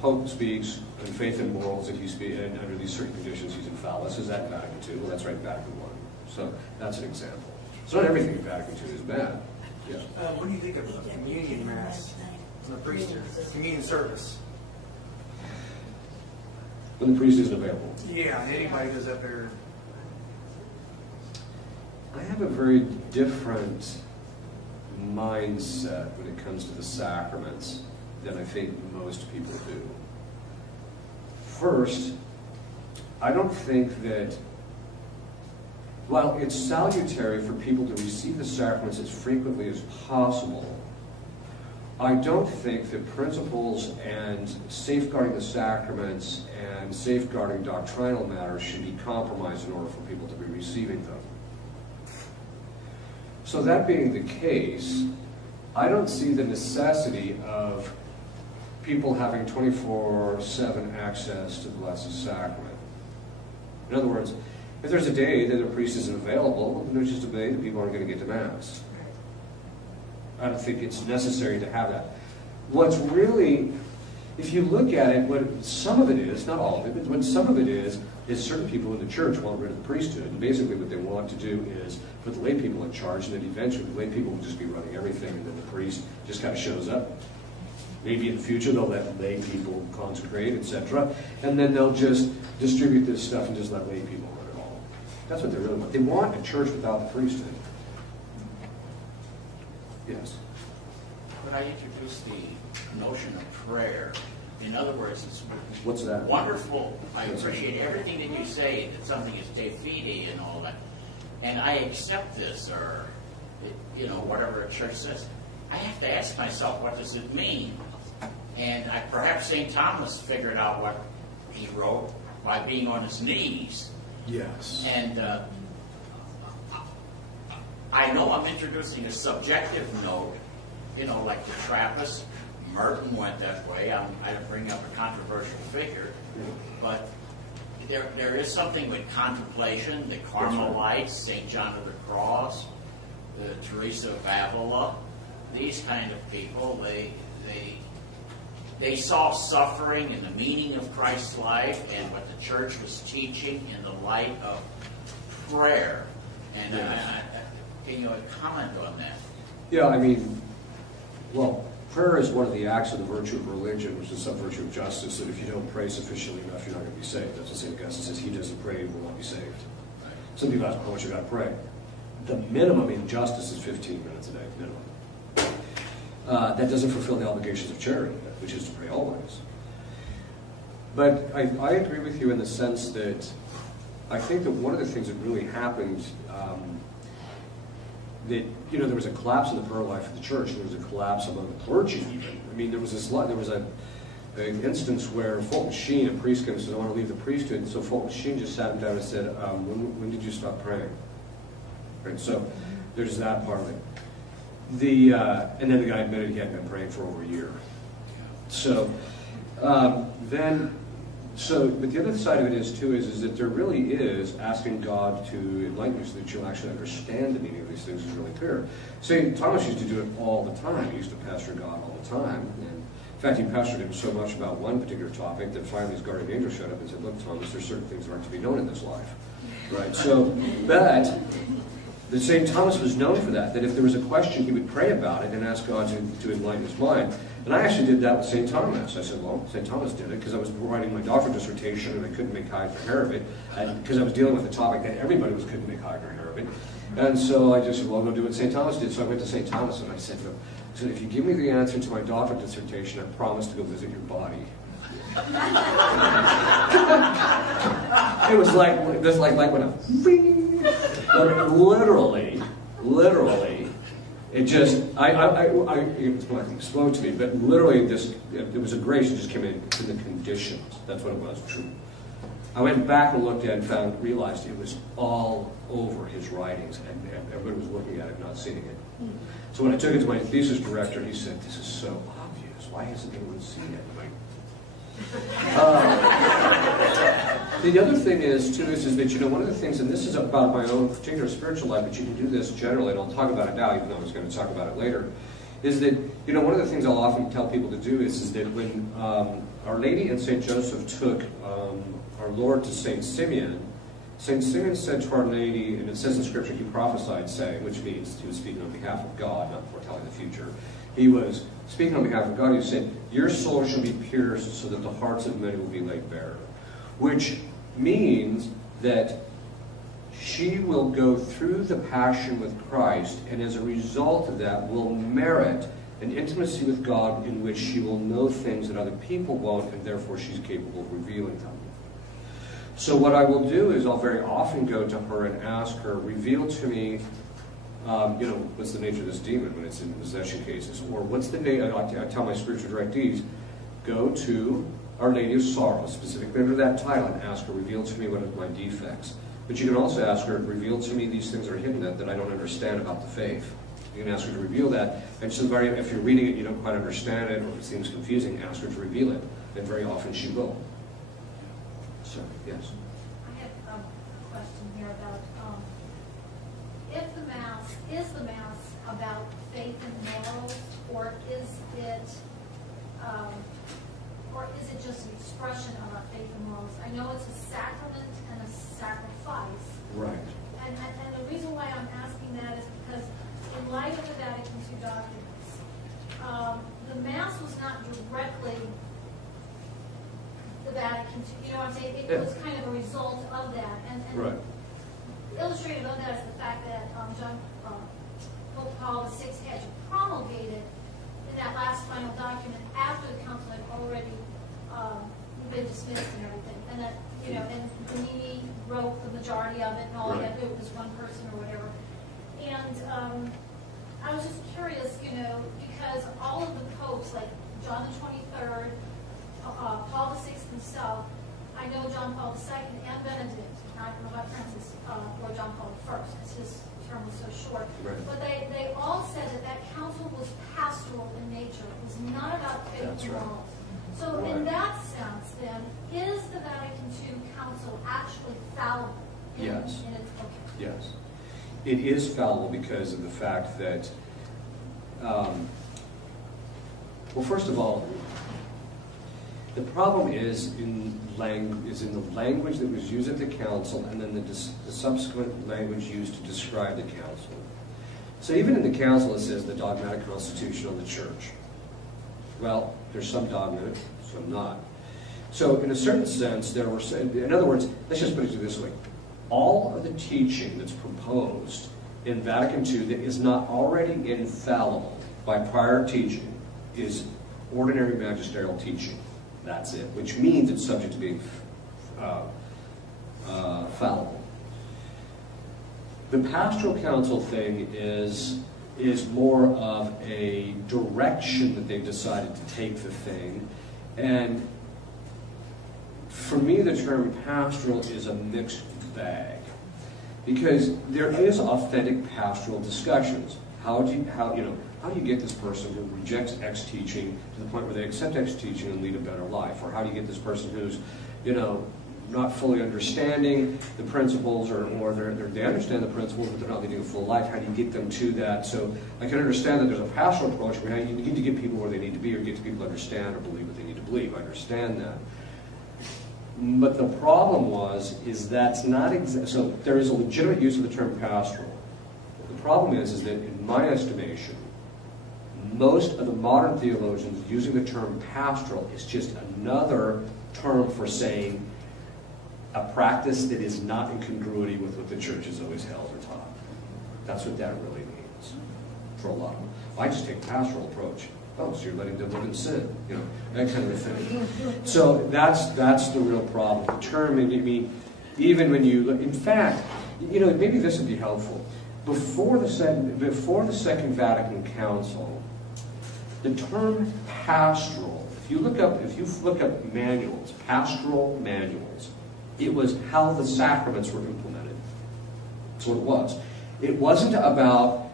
Pope speaks on faith and morals, that and under these certain conditions he's infallible. This is at Vatican II. Well, that's right, Vatican I. So that's an example. So not everything in Vatican II is bad. Yeah. What do you think of the communion mass, the priesthood, communion service? When the priest isn't available. Yeah, anybody goes up there. I have a very different mindset when it comes to the sacraments than I think most people do. First, I don't think that, while it's salutary for people to receive the sacraments as frequently as possible, I don't think that principles and safeguarding the sacraments and safeguarding doctrinal matters should be compromised in order for people to be receiving them. So that being the case, I don't see the necessity of people having 24/7 access to the Blessed Sacrament. In other words, if there's a day that a priest isn't available, then there's just a day that people aren't going to get to Mass. I don't think it's necessary to have that. What's really, if you look at it, what some of it is, not all of it, but what some of it is, is certain people in the church want rid of the priesthood, and basically what they want to do is put the lay people in charge, and then eventually the lay people will just be running everything, and then the priest just kind of shows up. Maybe in the future they'll let lay people consecrate, etc., and then they'll just distribute this stuff and just let lay people run it all. That's what they really want. They want a church without the priesthood. Yes? Could I introduce the notion of prayer? In other words, it's What's that? wonderful. I appreciate everything that you say, that something is de fide and all that. And I accept this, or, you know, whatever a church says. I have to ask myself, what does it mean? And perhaps St. Thomas figured out what he wrote by being on his knees. Yes. And I know I'm introducing a subjective note, you know, like the Trappist. Merton went that way. I don't bring up a controversial figure, but there is something with contemplation. The Carmelites, St. John of the Cross, Teresa of Avila, these kind of people, they saw suffering and the meaning of Christ's life and what the church was teaching in the light of prayer. And can you comment on that? Yeah, I mean, well, prayer is one of the acts of the virtue of religion, which is some virtue of justice, that if you don't pray sufficiently enough, you're not going to be saved. That's what St. Augustine says. He doesn't pray, he will not be saved. Some people ask, how much you got to pray? The minimum in justice is 15 minutes a day, minimum. That doesn't fulfill the obligations of charity, which is to pray always. But I agree with you in the sense that I think that one of the things that really happened, that, you know, there was a collapse in the prayer life of the church, and there was a collapse among the clergy even. I mean, there was an instance where Fulton Sheen, a priest, came and said, I want to leave the priesthood. And so Fulton Sheen just sat him down and said, when did you stop praying? Right, so there's that part of it. And then the guy admitted he hadn't been praying for over a year. So but the other side of it is that there really is asking God to enlighten you so that you'll actually understand the meaning of these things is really clear. St. Thomas used to do it all the time. He used to pastor God all the time. And in fact, he pastored him so much about one particular topic that finally his guardian angel showed up and said, look, Thomas, there's certain things that aren't to be known in this life. Right? So, but the St. Thomas was known for that if there was a question, he would pray about it and ask God to enlighten his mind. And I actually did that with St. Thomas. I said, well, St. Thomas did it because I was writing my doctoral dissertation and I couldn't make hide or hair of it, because I was dealing with a topic that everybody couldn't make hide or hair of it. And so I just said, well, I'll go do what St. Thomas did. So I went to St. Thomas and I said to him, if you give me the answer to my doctoral dissertation, I promise to go visit your body. It was like when a but literally, it just, it's not explode to me, but literally it was a grace that just came in to the conditions. That's what it was, true. I went back and looked at it and realized it was all over his writings, and everybody was looking at it, not seeing it. So when I took it to my thesis director, he said, this is so obvious. Why hasn't anyone seen it? The other thing is that, you know, one of the things, and this is about my own particular spiritual life, but you can do this generally, and I'll talk about it now, even though I was going to talk about it later, is that, you know, one of the things I'll often tell people to do is that when Our Lady and St. Joseph took our Lord to St. Simeon said to Our Lady, and it says in Scripture, he prophesied saying, which means he was speaking on behalf of God, not foretelling the future. He was speaking on behalf of God. He said, your soul shall be pierced so that the hearts of many will be laid bare. Which means that she will go through the passion with Christ, and as a result of that will merit an intimacy with God in which she will know things that other people won't, and therefore she's capable of revealing them. So what I will do is I'll very often go to her and ask her, reveal to me, you know, what's the nature of this demon when it's in possession cases? Or what's the name? I tell my spiritual directees, go to Our Lady of Sorrow, specifically under that title, and ask her, reveal to me what are my defects. But you can also ask her, reveal to me these things that are hidden that I don't understand about the faith. You can ask her to reveal that. And so if you're reading it, you don't quite understand it, or it seems confusing, ask her to reveal it. And very often she will. So, yes. I have a question here about is the Mass about faith and morals, or is it or is it just an expression of our faith and morals? I know it's a sacrament and a sacrifice. Right. And the reason why I'm asking that is because in light of the Vatican II documents, the Mass was not directly the Vatican II, you know what I'm saying? It was kind of a result of that. And Right. illustrated of that is the fact that Pope Paul VI had to promulgate it in that last final document after the council had already been dismissed and everything. And that, you know, and Benini wrote the majority of it, and all he had to do was one person or whatever. And I was just curious, you know, because all of the popes, like John the 23rd, Paul VI himself, I know John Paul II and Benedict, I don't know about Francis or John Paul I, because his term was so short. Right. But they all said that council was pastoral in nature. It was not about faith That's and right. morals. So Right. in that sense, then, is the Vatican II council actually fallible? Yes. In its, okay. Yes. It is fallible because of the fact that, well, first of all, the problem is in the language that was used at the council, and then the subsequent language used to describe the council. So even in the council it says the dogmatic constitution of the church. Well, there's some dogmatic, some not. So in a certain sense, there were, in other words, let's just put it this way. All of the teaching that's proposed in Vatican II that is not already infallible by prior teaching is ordinary magisterial teaching. That's it, which means it's subject to being fallible. The pastoral council thing is more of a direction that they've decided to take the thing. And for me, the term pastoral is a mixed bag. Because there is authentic pastoral discussions. How do you get this person who rejects X teaching to the point where they accept X teaching and lead a better life? Or how do you get this person who's, not fully understanding the principles, or they understand the principles, but they're not leading a full life? How do you get them to that? So I can understand that there's a pastoral approach where you need to get people where they need to be, or get people to understand or believe what they need to believe. I understand that. But the problem is that's not so there is a legitimate use of the term pastoral. The problem is that in my estimation, most of the modern theologians using the term pastoral is just another term for saying a practice that is not in congruity with what the church has always held or taught. That's what that really means for a lot of them. I just take a pastoral approach. Oh, so you're letting them live in sin, that kind of a thing. So that's the real problem. The term, I mean, even when you look, in fact, maybe this would be helpful. Before the Second Vatican Council, the term pastoral, if you look up manuals, pastoral manuals, it was how the sacraments were implemented. That's what it was. It wasn't about,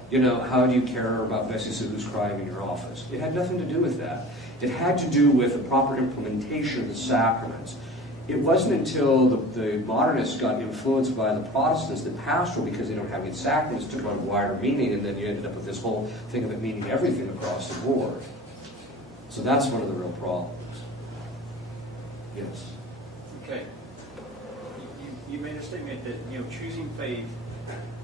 how do you care about Bessie Sue who's crying in your office. It had nothing to do with that. It had to do with the proper implementation of the sacraments. It wasn't until the modernists got influenced by the Protestants that pastoral, because they don't have any sacraments, took on a wider meaning, and then you ended up with this whole thing of it meaning everything across the board. So that's one of the real problems. Yes. Okay. You made a statement that choosing faith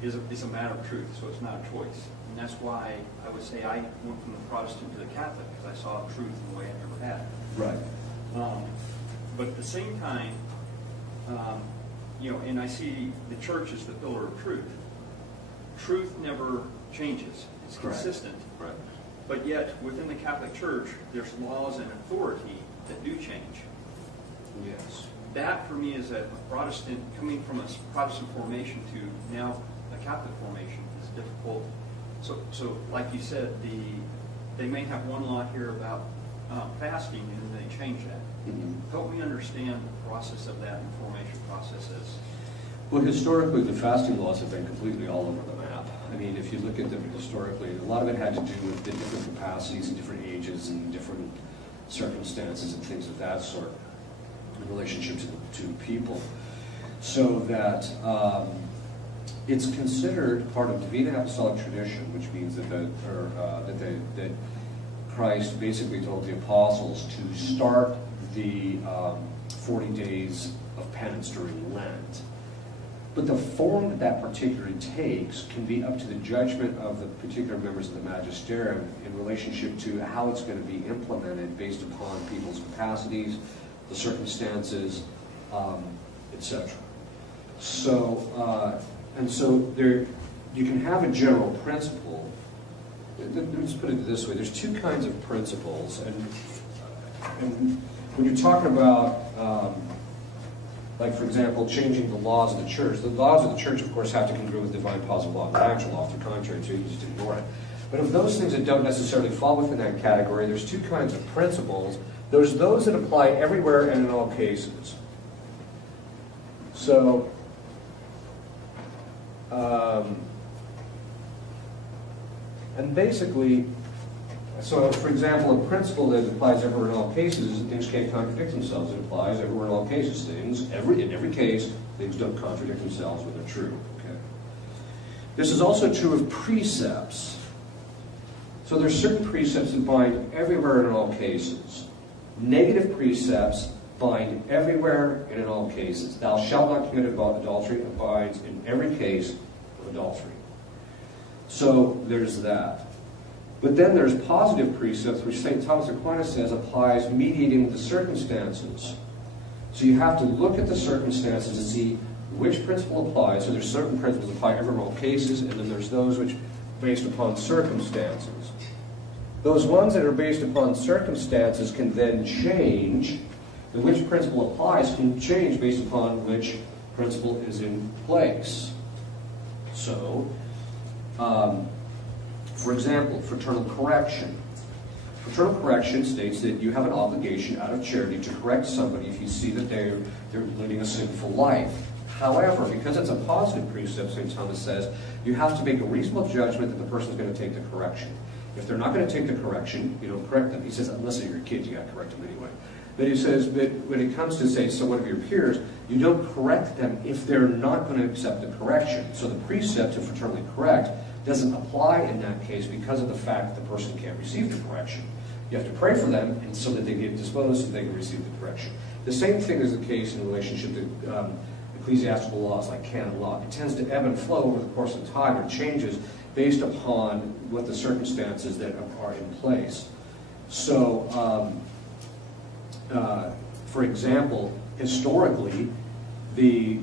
is a matter of truth, so it's not a choice, and that's why I would say I went from the Protestant to the Catholic, because I saw truth in the way I never had. Right. But at the same time, and I see the church as the pillar of truth. Truth never changes; it's consistent. Right. But yet, within the Catholic Church, there's laws and authority that do change. Yes. That, for me, is a Protestant, coming from a Protestant formation to now a Catholic formation, is difficult. So like you said, they may have one law here about fasting, and then they change that. Mm-hmm. Help me understand the process of that and formation processes. Well, historically, the fasting laws have been completely all over the map. I mean, if you look at them historically, a lot of it had to do with the different capacities and different ages and different circumstances and things of that sort in relationship to people. So that it's considered part of Divine Apostolic tradition, which means that Christ basically told the apostles to start the 40 days of penance during Lent. But the form that that particularly takes can be up to the judgment of the particular members of the magisterium in relationship to how it's going to be implemented based upon people's capacities, the circumstances, etc. So, and so there, you can have a general principle. Let's put it this way: there's two kinds of principles, and when you're talking about, like for example, changing the laws of the church, the laws of the church, of course, have to congruent with divine positive law and natural law. If they're contrary to it, you just ignore it. But of those things that don't necessarily fall within that category, there's two kinds of principles. There's those that apply everywhere and in all cases. So, and basically, so for example, a principle that applies everywhere in all cases is that things can't contradict themselves. It applies everywhere in all cases. Things, in every case, things don't contradict themselves when they're true. Okay. This is also true of precepts. So there's certain precepts that bind everywhere and in all cases. Negative precepts bind everywhere and in all cases. Thou shalt not commit adultery abides in every case of adultery. So there's that. But then there's positive precepts, which St. Thomas Aquinas says applies mediating the circumstances. So you have to look at the circumstances to see which principle applies. So there's certain principles that apply everywhere in all cases, and then there's those which are based upon circumstances. Those ones that are based upon circumstances can then change, and which principle applies can change based upon which principle is in place. So, for example, fraternal correction. Fraternal correction states that you have an obligation out of charity to correct somebody if you see that they're leading a sinful life. However, because it's a positive precept, St. Thomas says, you have to make a reasonable judgment that the person is going to take the correction. If they're not going to take the correction, you don't correct them. He says, unless they're your kid, you got to correct them anyway. But he says that when it comes to, say, so one of your peers, you don't correct them if they're not going to accept the correction. So the precept to fraternally correct doesn't apply in that case because of the fact that the person can't receive the correction. You have to pray for them and so that they get disposed so they can receive the correction. The same thing is the case in relationship to ecclesiastical laws like canon law. It tends to ebb and flow over the course of time or changes based upon what the circumstances that are in place. So, for example, historically, the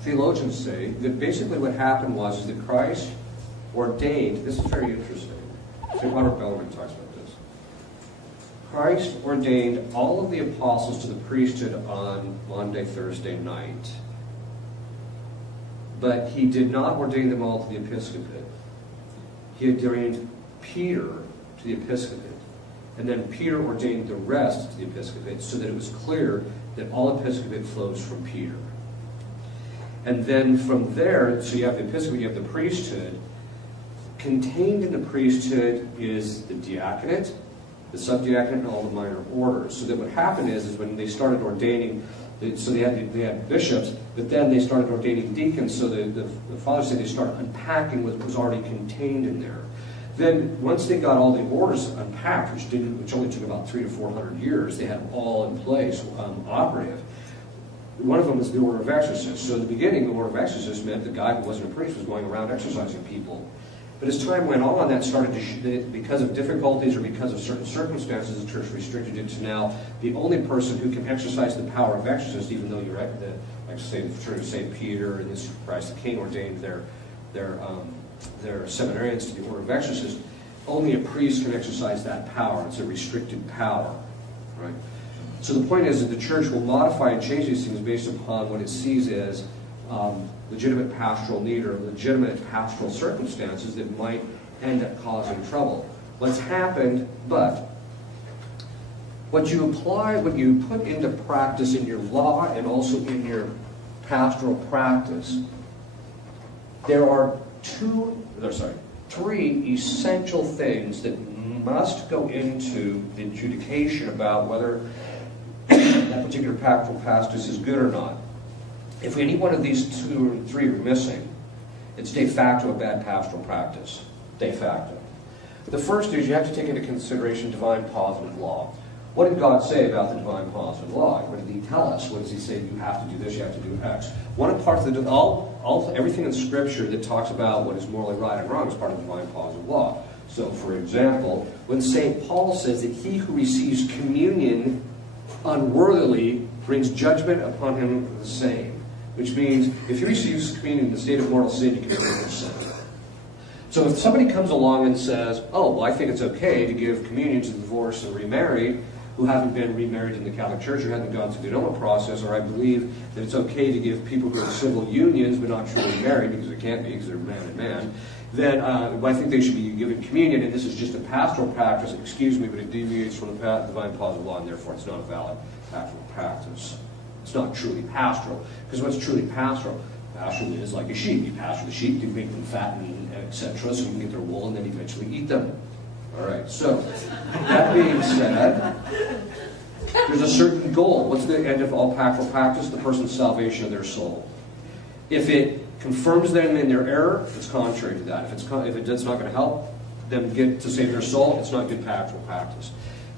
theologians say that basically what happened was that Christ ordained, this is very interesting, St. Robert Bellarmine talks about this. Christ ordained all of the apostles to the priesthood on Monday, Thursday night. But he did not ordain them all to the episcopate. He ordained Peter to the episcopate. And then Peter ordained the rest to the episcopate so that it was clear that all episcopate flows from Peter. And then from there, so you have the episcopate, you have the priesthood. Contained in the priesthood is the diaconate, the subdiaconate, and all the minor orders. So that what happened is when they started ordaining, so they had bishops, but then they started ordaining deacons, so the fathers said they started unpacking what was already contained in there. Then once they got all the orders unpacked, which only took about 300 to 400 years, they had them all in place, operative. One of them was the order of exorcists. So in the beginning, the order of exorcists meant the guy who wasn't a priest was going around exorcising people. But as time went on, that started to, because of difficulties or because of certain circumstances, the church restricted it to now the only person who can exercise the power of exorcist, even though you're like say the fraternity of St. Peter and this Christ the King ordained their seminarians to the order of exorcists. Only a priest can exercise that power. It's a restricted power, right? So the point is that the church will modify and change these things based upon what it sees as legitimate pastoral need or legitimate pastoral circumstances that might end up causing trouble. What's happened, but what you apply, what you put into practice in your law and also in your pastoral practice, there are three essential things that must go into the adjudication about whether that particular pastoral practice is good or not. If any one of these two or three are missing, it's de facto a bad pastoral practice. De facto. The first is you have to take into consideration divine positive law. What did God say about the divine positive law? What did he tell us? What does he say? You have to do this, you have to do X. One of the parts of everything in Scripture that talks about what is morally right and wrong is part of the divine positive law. So, for example, when St. Paul says that he who receives communion unworthily brings judgment upon him the same, which means if he receives communion in the state of mortal sin, you commit mortal sin. So if somebody comes along and says, oh, well, I think it's okay to give communion to the divorced and remarried who haven't been remarried in the Catholic Church or haven't gone through the denoma process, or I believe that it's okay to give people who are in civil unions but not truly married, because they can't be because they're man and man, then I think they should be given communion, and this is just a pastoral practice, excuse me, but it deviates from the divine positive law, and therefore it's not a valid pastoral practice. It's not truly pastoral, because what's truly pastoral? Pastoral is like a sheep. You pasture the sheep to make them fat and etc., so you can get their wool and then eventually eat them. All right, so that being said, there's a certain goal. What's the end of all pastoral practice? The person's salvation of their soul. If it confirms them in their error, it's contrary to that. If it's not going to help them get to save their soul, it's not good pastoral practice.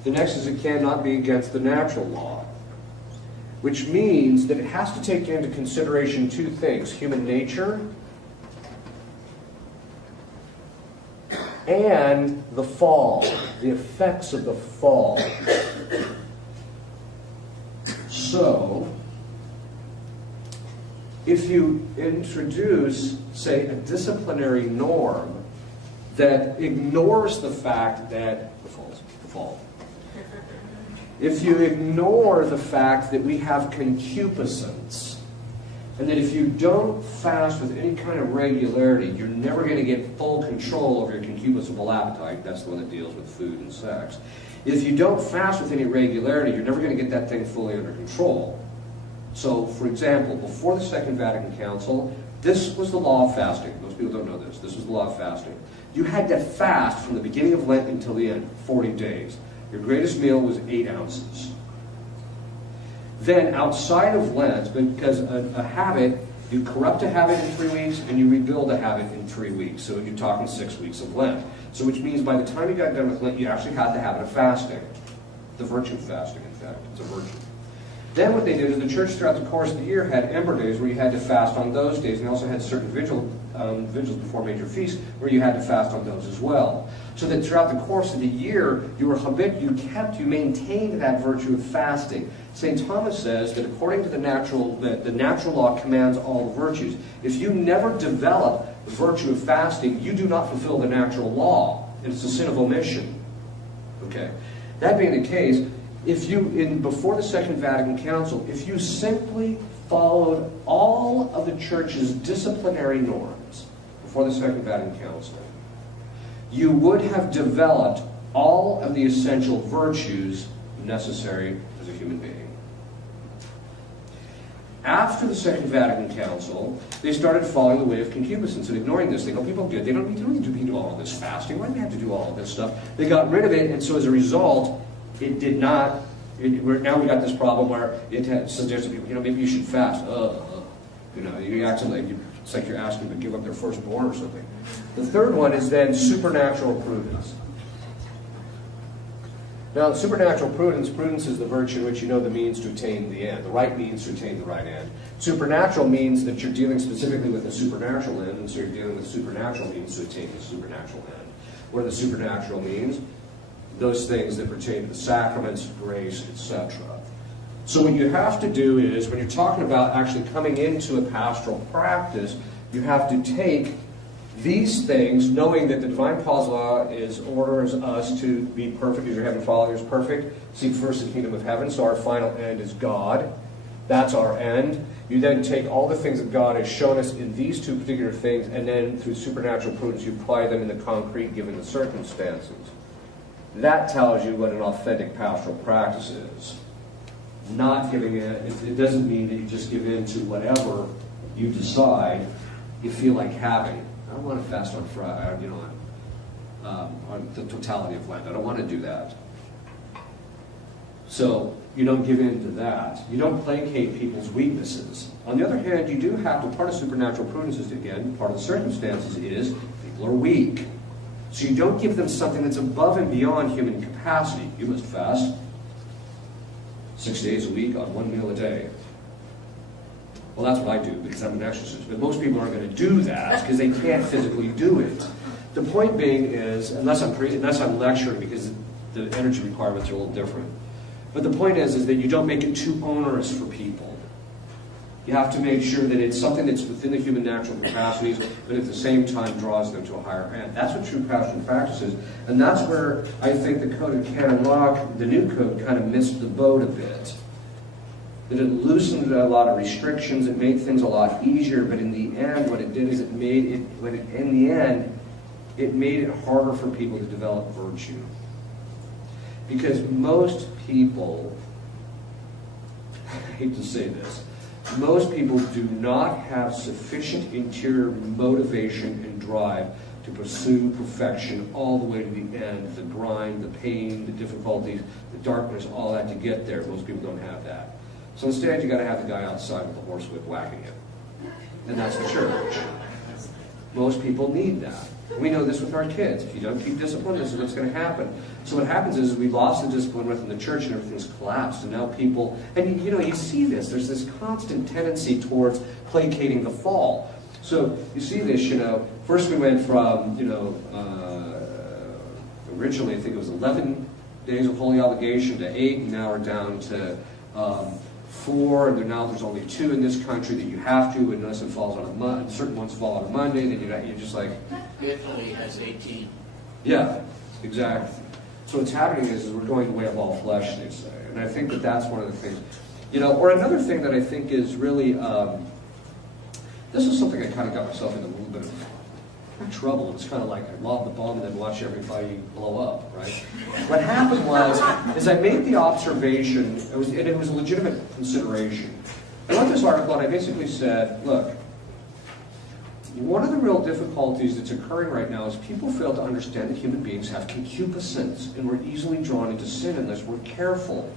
The next is it cannot be against the natural law, which means that it has to take into consideration two things: human nature and the fall, the effects of the fall. So, if you introduce, say, a disciplinary norm that ignores the fact that the fall. If you ignore the fact that we have concupiscence, and that if you don't fast with any kind of regularity, you're never going to get full control over your concupiscible appetite. That's the one that deals with food and sex. If you don't fast with any regularity, you're never going to get that thing fully under control. So, for example, before the Second Vatican Council, this was the law of fasting. Most people don't know this. This was the law of fasting. You had to fast from the beginning of Lent until the end, 40 days. Your greatest meal was 8 ounces. Then, outside of Lent, because a habit, you corrupt a habit in 3 weeks, and you rebuild a habit in 3 weeks. So you're talking 6 weeks of Lent. So which means by the time you got done with Lent, you actually had the habit of fasting. The virtue of fasting, in fact. It's a virtue. Then what they did is the church throughout the course of the year had ember days where you had to fast on those days, and they also had certain vigils before major feasts where you had to fast on those as well. So that throughout the course of the year, you maintained that virtue of fasting. St. Thomas says that according to the natural law commands all the virtues. If you never develop the virtue of fasting, you do not fulfill the natural law, and it's a sin of omission. Okay. That being the case, before the Second Vatican Council, if you simply followed all of the Church's disciplinary norms before the Second Vatican Council, you would have developed all of the essential virtues necessary as a human being. After the Second Vatican Council, they started following the way of concupiscence and ignoring this. They go, people good. They don't need to do all of this fasting. Why do we have to do all of this stuff? They got rid of it, and so as a result, it did not. Now we got this problem where it suggests to people, maybe you should fast. You act like it's like you're asking them to give up their firstborn or something. The third one is then supernatural prudence. Now, supernatural prudence is the virtue in which you know the means to attain the end, the right means to attain the right end. Supernatural means that you're dealing specifically with a supernatural end, and so you're dealing with supernatural means to attain the supernatural end. What are the supernatural means? Those things that pertain to the sacraments, grace, etc. So what you have to do is, when you're talking about actually coming into a pastoral practice, you have to take these things, knowing that the divine positive law orders us to be perfect as your heavenly Father is perfect. Seek first the kingdom of heaven, so our final end is God. That's our end. You then take all the things that God has shown us in these two particular things, and then through supernatural prudence you apply them in the concrete given the circumstances. That tells you what an authentic pastoral practice is. Not giving it doesn't mean that you just give in to whatever you decide you feel like having. I don't want to fast on Friday, on the totality of Lent. I don't want to do that. So you don't give in to that. You don't placate people's weaknesses. On the other hand, you do have to, part of supernatural prudence is, again, part of the circumstances is people are weak. So you don't give them something that's above and beyond human capacity. You must fast. 6 days a week on 1 meal a day. Well, that's what I do because I'm an exorcist. But most people aren't going to do that because they can't physically do it. The point being is, unless I'm lecturing, because the energy requirements are a little different. But the point is that you don't make it too onerous for people. You have to make sure that it's something that's within the human natural capacities, but at the same time draws them to a higher end. That's what true pastoral practice is. And that's where I think the Code of Canon Law, the new code, kind of missed the boat a bit. That it loosened a lot of restrictions, it made things a lot easier, but in the end, what it did is it made it harder for people to develop virtue. Because most people, I hate to say this, most people do not have sufficient interior motivation and drive to pursue perfection all the way to the end, the grind, the pain, the difficulties, the darkness, all that to get there. Most people don't have that. So instead, you got to have the guy outside with the horsewhip whacking him. And that's the church. Most people need that. We know this with our kids. If you don't keep discipline, this is what's going to happen. So what happens is we lost the discipline within the church and everything's collapsed. And now people, and you see this, there's this constant tendency towards placating the fall. So you see this, first we went from, originally I think it was 11 days of holy obligation to 8, and now we're down to 4, and now there's only 2 in this country that you have to, unless it falls on a Monday. Certain ones fall on a Monday, then you're just like... Italy has 18. Yeah, exactly. So what's happening is we're going the way of all flesh, they say. And I think that that's one of the things. Or another thing that I think is really... this is something I kind of got myself into a little bit of trouble. It's kind of like I lobbed the bomb and then watch everybody blow up, right? What happened was, is I made the observation, and it was a legitimate consideration. I wrote this article and I basically said, look, one of the real difficulties that's occurring right now is people fail to understand that human beings have concupiscence and we're easily drawn into sin unless we're careful.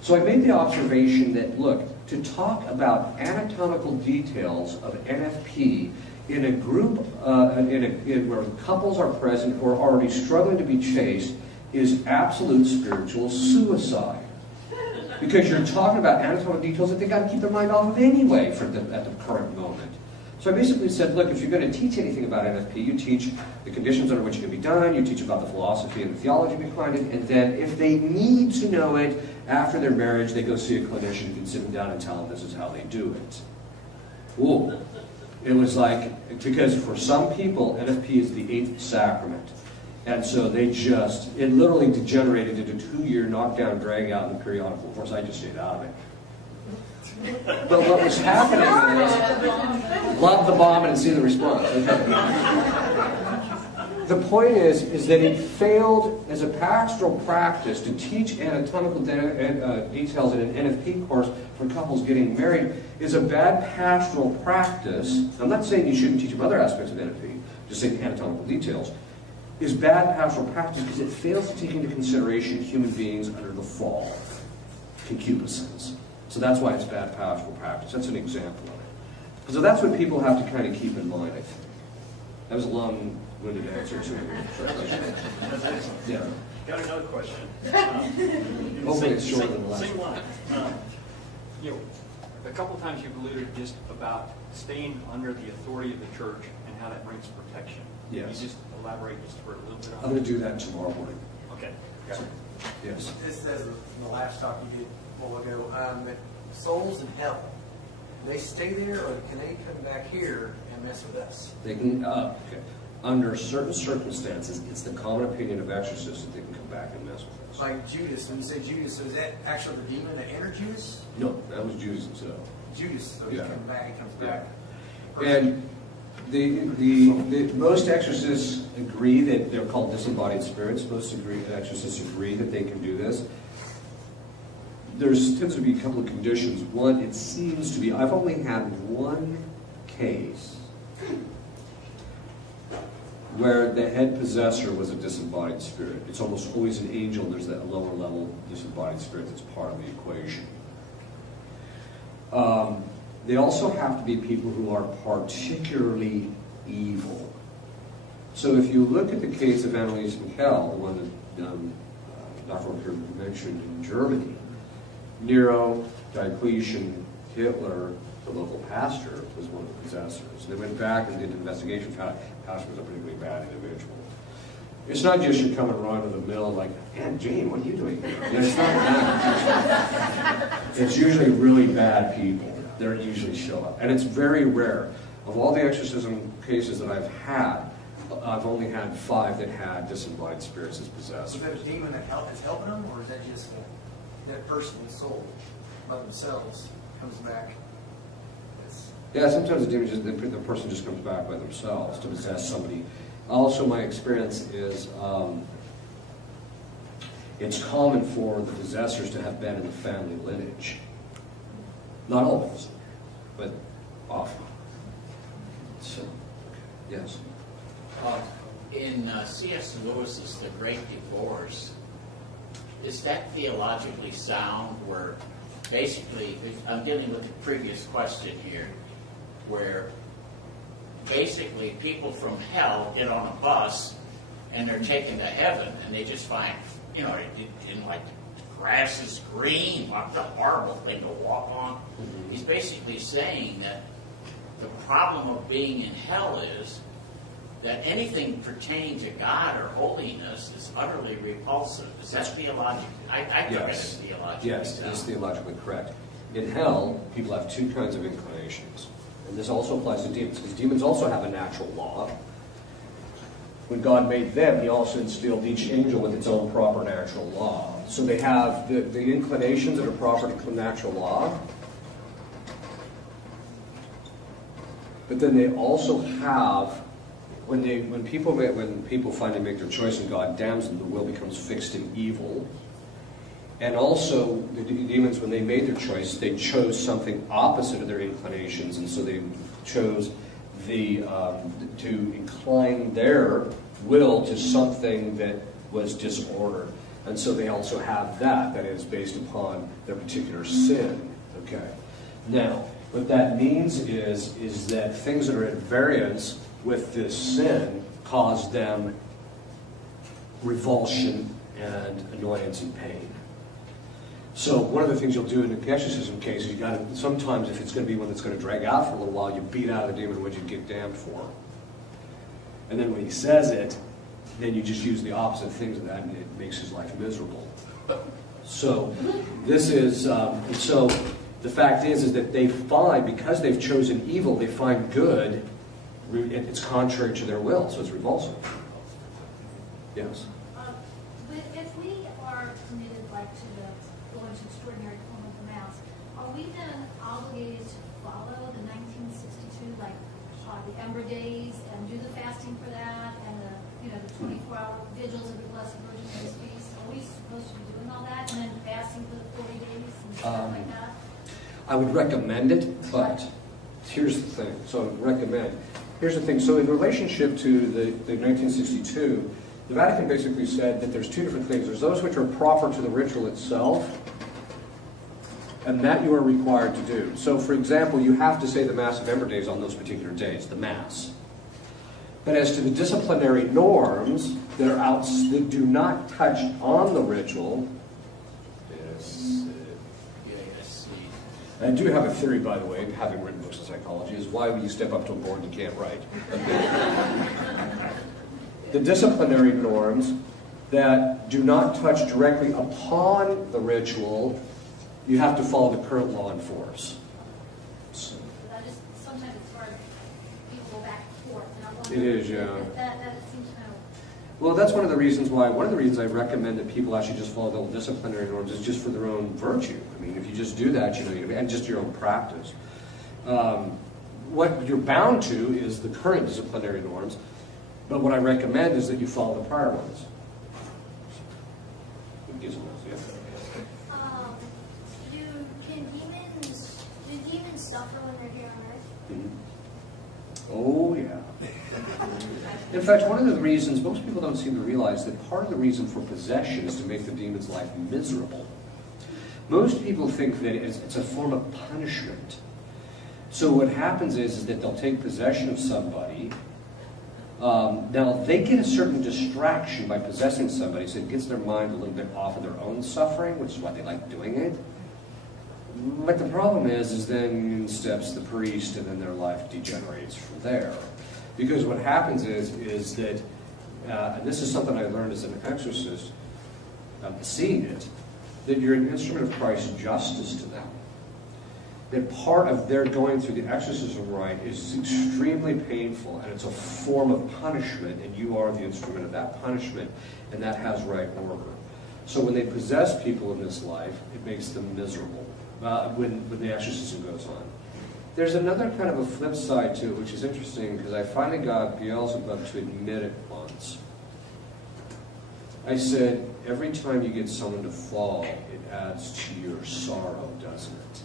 So I made the observation that, look, to talk about anatomical details of NFP in a group where couples are present or are already struggling to be chaste is absolute spiritual suicide. Because you're talking about anatomical details that they've got to keep their mind off of anyway at the current moment. So I basically said, look, if you're going to teach anything about NFP, you teach the conditions under which it can be done, you teach about the philosophy and the theology behind it, and then if they need to know it after their marriage, they go see a clinician who can sit them down and tell them this is how they do it. Ooh. It was like, because for some people, NFP is the 8th sacrament. And so it literally degenerated into 2-year knockdown, drag out in the periodical. Of course, I just stayed out of it. But what was happening is, lob the bomb and see the response. Okay. The point is that it failed as a pastoral practice to teach anatomical details in an NFP course for couples getting married is a bad pastoral practice. I'm not saying you shouldn't teach them other aspects of NFP, just saying anatomical details. Is bad pastoral practice because it fails to take into consideration human beings under the fall, concupiscence. So that's why it's bad pastoral practice. That's an example of it. So that's what people have to kind of keep in mind, I think. That was a long-winded answer to it. Yeah. Got another question. Hopefully it's shorter than the last Same one. line. A couple of times you've alluded just about staying under the authority of the church and how that brings protection. Yes. Can you just elaborate just for a little bit on I'm going to do that tomorrow morning. Okay. Got it. Yes. This says in the last talk you did a while ago, that souls in hell, they stay there or can they come back here and mess with us? They can, okay. Under certain circumstances, it's the common opinion of exorcists that they can come back and mess with us. Like Judas, when you say Judas, so is that actually the demon that entered Judas? No, that was Judas himself. Judas, so he Yeah. comes back, he comes back. And the most exorcists agree that they're called disembodied spirits. Most exorcists agree that they can do this. There tends to be a couple of conditions. One, it seems to be, I've only had one case where the head possessor was a disembodied spirit. It's almost always an angel. There's that lower level disembodied spirit that's part of the equation. They also have to be people who are particularly evil. So if you look at the case of Anneliese Michel, the one that Dr. Ripperger mentioned in Germany, Nero, Diocletian, Hitler, the local pastor was one of the possessors. They went back and did an investigation, found out the pastor was a particularly bad individual. It's not just you come and run to the mill like, Aunt Jane, what are you doing here? It's not that. It's usually really bad people that usually show up. And it's very rare. Of all the exorcism cases that I've had, I've only had 5 that had disembodied spirits as possessed. So is that a demon that is helping them, or is that just that person's soul by themselves comes back? Yeah, sometimes the person just comes back by themselves to possess somebody. Also, my experience is it's common for the possessors to have been in the family lineage. Not always, but often. So, yes. In C.S. Lewis's The Great Divorce, is that theologically sound where basically, I'm dealing with the previous question here, where basically people from hell get on a bus and they're taken to heaven and they just find, you know, like the grass is green, what a horrible thing to walk on. Mm-hmm. He's basically saying that the problem of being in hell is that anything pertaining to God or holiness is utterly repulsive. Is that theologically? I think it's theologically. Yes, it is theologically correct. In hell, people have 2 kinds of inclinations. And this also applies to demons, because demons also have a natural law. When God made them, he also instilled each angel with its own proper natural law. So they have the inclinations that are proper to natural law, but then they also have, when people finally make their choice and God damns them, the will becomes fixed in evil. And also, the demons, when they made their choice, they chose something opposite of their inclinations, and so they chose to incline their will to something that was disorder. And so they also have that is based upon their particular sin. Okay. Now, what that means is that things that are at variance with this sin cause them revulsion and annoyance and pain. So one of the things you'll do in the exorcism case is you got to, sometimes if it's going to be one that's going to drag out for a little while, you beat out the demon what you get damned for. And then when he says it, then you just use the opposite things of that, and it makes his life miserable. So this is, so the fact is that they find, because they've chosen evil, they find good, and it's contrary to their will, so it's repulsive. Yes? If we are committed, like, to the going to extraordinary form of the Mass, are we then obligated to follow the 1962, like, the Ember Days, and do the fasting for that, and the 24-hour vigils of the Blessed Virgin Mary's feast? Are we supposed to be doing all that, and then fasting for the 40 days and stuff like that? I would recommend it, but here's the thing. So I would recommend. Here's the thing. So in relationship to the 1962, the Vatican basically said that there's 2 different things. There's those which are proper to the ritual itself, and that you are required to do. So, for example, you have to say the Mass of Ember Days on those particular days, the Mass. But as to the disciplinary norms that are out, that do not touch on the ritual, I do have a theory, by the way, having written books on psychology, is why when you step up to a board you can't write. The disciplinary norms that do not touch directly upon the ritual, you have to follow the current law in force. So. That is, sometimes it's hard. People go back and forth. It is, yeah. That seems kind of... Well, that's one of the reasons I recommend that people actually just follow the disciplinary norms is just for their own virtue. I mean, if you just do that, and just your own practice. What you're bound to is the current disciplinary norms, but what I recommend is that you follow the prior ones. Do demons suffer when they're here on earth? Oh, yeah. In fact, one of the reasons, most people don't seem to realize that part of the reason for possession is to make the demon's life miserable. Most people think that it's a form of punishment. So what happens is that they'll take possession of somebody. Now, they get a certain distraction by possessing somebody, so it gets their mind a little bit off of their own suffering, which is why they like doing it. But the problem is then steps the priest, and then their life degenerates from there. Because what happens is that, and this is something I learned as an exorcist, seeing it, that you're an instrument of Christ's justice to them. That part of their going through the exorcism rite is extremely painful, and it's a form of punishment, and you are the instrument of that punishment, and that has right order. So when they possess people in this life, it makes them miserable when the exorcism goes on. There's another kind of a flip side to it, which is interesting, because I finally got Beelzebub to admit it once. I said, every time you get someone to fall, it adds to your sorrow, doesn't it?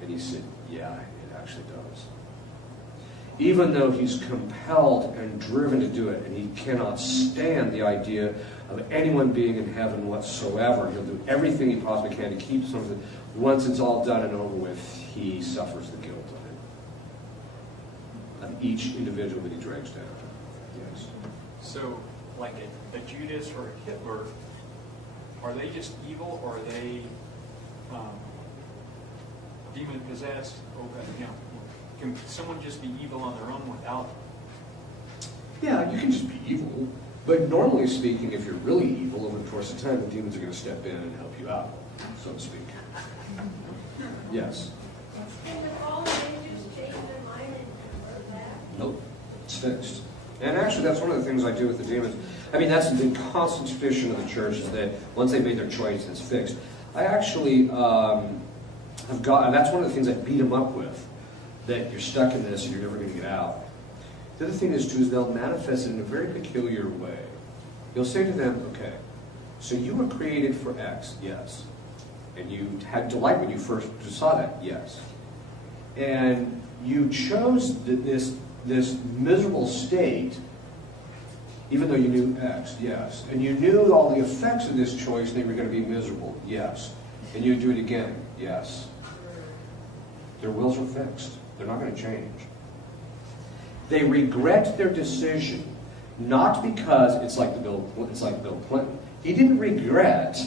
And he said, yeah, it actually does. Even though he's compelled and driven to do it, and he cannot stand the idea of anyone being in heaven whatsoever, he'll do everything he possibly can to keep something. Once it's all done and over with, he suffers the guilt of it. Of each individual that he drags down. Yes. So, like a Judas or a Hitler, are they just evil, or are they demon possessed? Can someone just be evil on their own without? Yeah, you can just be evil. But normally speaking, if you're really evil, over the course of time, the demons are going to step in and help you out, so to speak. Yes. Nope. It's fixed. And actually, that's one of the things I do with the demons. I mean, that's the constant tradition of the church, is that once they've made their choice, it's fixed. I actually have got, and that's one of the things I beat them up with, that you're stuck in this and you're never going to get out. The other thing is, too, is they'll manifest it in a very peculiar way. You'll say to them, okay, so you were created for X, yes. And you had delight when you first saw that, yes. And you chose this miserable state, even though you knew X, yes. And you knew all the effects of this choice, they were going to be miserable, yes. And you do it again, yes. Their wills are fixed. They're not going to change. They regret their decision, not because it's like Bill Clinton. He didn't regret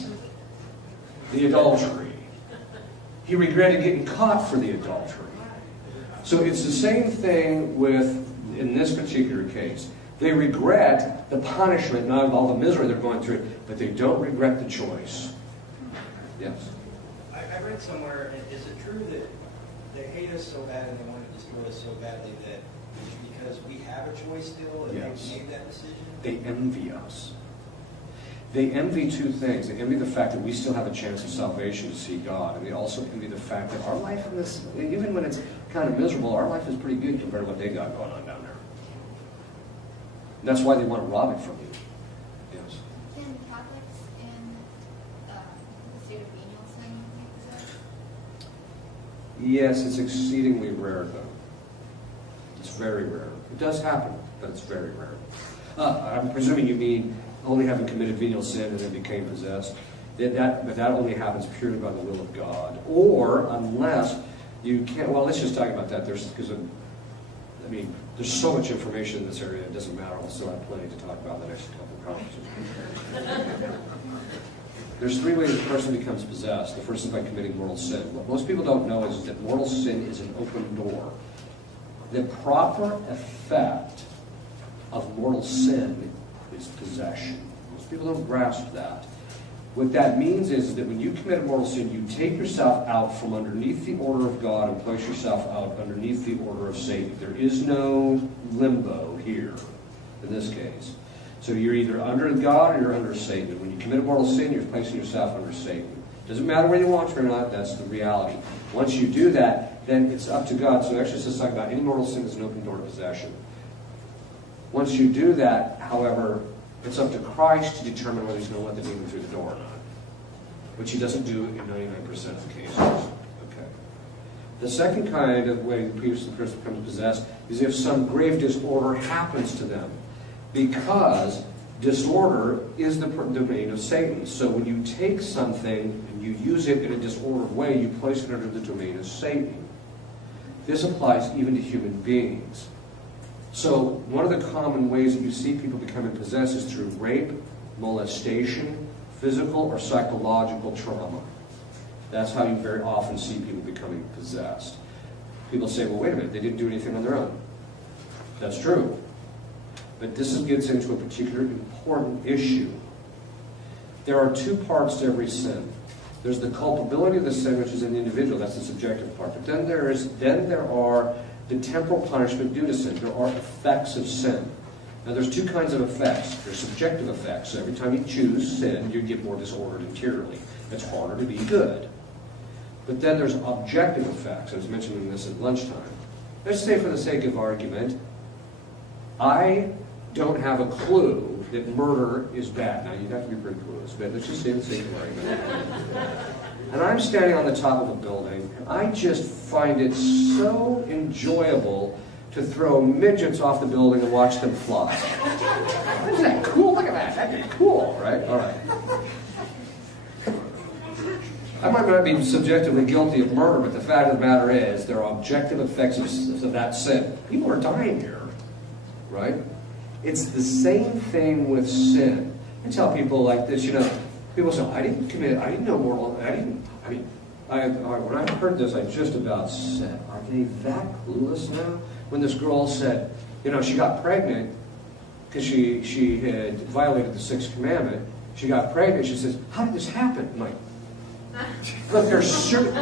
the adultery. He regretted getting caught for the adultery. So it's the same thing in this particular case. They regret the punishment, not of all the misery they're going through, but they don't regret the choice. Yes? I read somewhere, is it true that they hate us so bad and they want to destroy us so badly that because we have a choice still and Yes. they made that decision? They envy us. They envy two things. They envy the fact that we still have a chance of salvation to see God, and they also envy the fact that our life in this, even when it's kind of miserable, our life is pretty good compared to what they got going on down there. And that's why they want to rob it from you. Yes. Can Catholics in the state of venial sin be possessed? Yes, it's exceedingly rare, though. It's very rare. It does happen, but it's very rare. I'm presuming you mean only having committed venial sin and then became possessed. But that only happens purely by the will of God. Or unless you can't, well, let's just talk about that. There's so much information in this area, it doesn't matter. We'll still have plenty to talk about in the next couple of conferences. There's three ways a person becomes possessed. The first is by committing mortal sin. What most people don't know is that mortal sin is an open door. The proper effect of mortal sin is possession. Most people don't grasp that. What that means is that when you commit a mortal sin, you take yourself out from underneath the order of God and place yourself out underneath the order of Satan. There is no limbo here, in this case. So you're either under God or you're under Satan. And when you commit a mortal sin, you're placing yourself under Satan. Doesn't matter whether you want to or not, that's the reality. Once you do that, then it's up to God. So actually, it's talking about any mortal sin is an open door to possession. Once you do that, however, it's up to Christ to determine whether he's going to let the demon through the door or not, which he doesn't do in 99% of the cases. Okay. The second kind of way the person becomes possessed is if some grave disorder happens to them, because disorder is the domain of Satan. So when you take something and you use it in a disordered way, you place it under the domain of Satan. This applies even to human beings. So one of the common ways that you see people becoming possessed is through rape, molestation, physical or psychological trauma. That's how you very often see people becoming possessed. People say, well, wait a minute, they didn't do anything on their own. That's true. But this gets into a particular important issue. There are two parts to every sin. There's the culpability of the sin, which is in the individual. That's the subjective part. But then there are the temporal punishment due to sin. There are effects of sin. Now, there's two kinds of effects. There's subjective effects. So every time you choose sin, you get more disordered interiorly. It's harder to be good. But then there's objective effects. I was mentioning this at lunchtime. Let's say, for the sake of argument, I don't have a clue that murder is bad. Now, you'd have to be pretty clueless, but let's just say, for the sake of argument. And I'm standing on the top of a building, and I just find it so enjoyable to throw midgets off the building and watch them fly. Isn't that cool? Look at that. That'd be cool, right? All right. I might not be subjectively guilty of murder, but the fact of the matter is there are objective effects of that sin. People are dying here, right? It's the same thing with sin. I tell people like this, people say, I didn't know moral, when I heard this, I just about said, are they that clueless now? When this girl said, she got pregnant because she had violated the sixth commandment. She got pregnant, she says, how did this happen? I'm like, look, there's certain,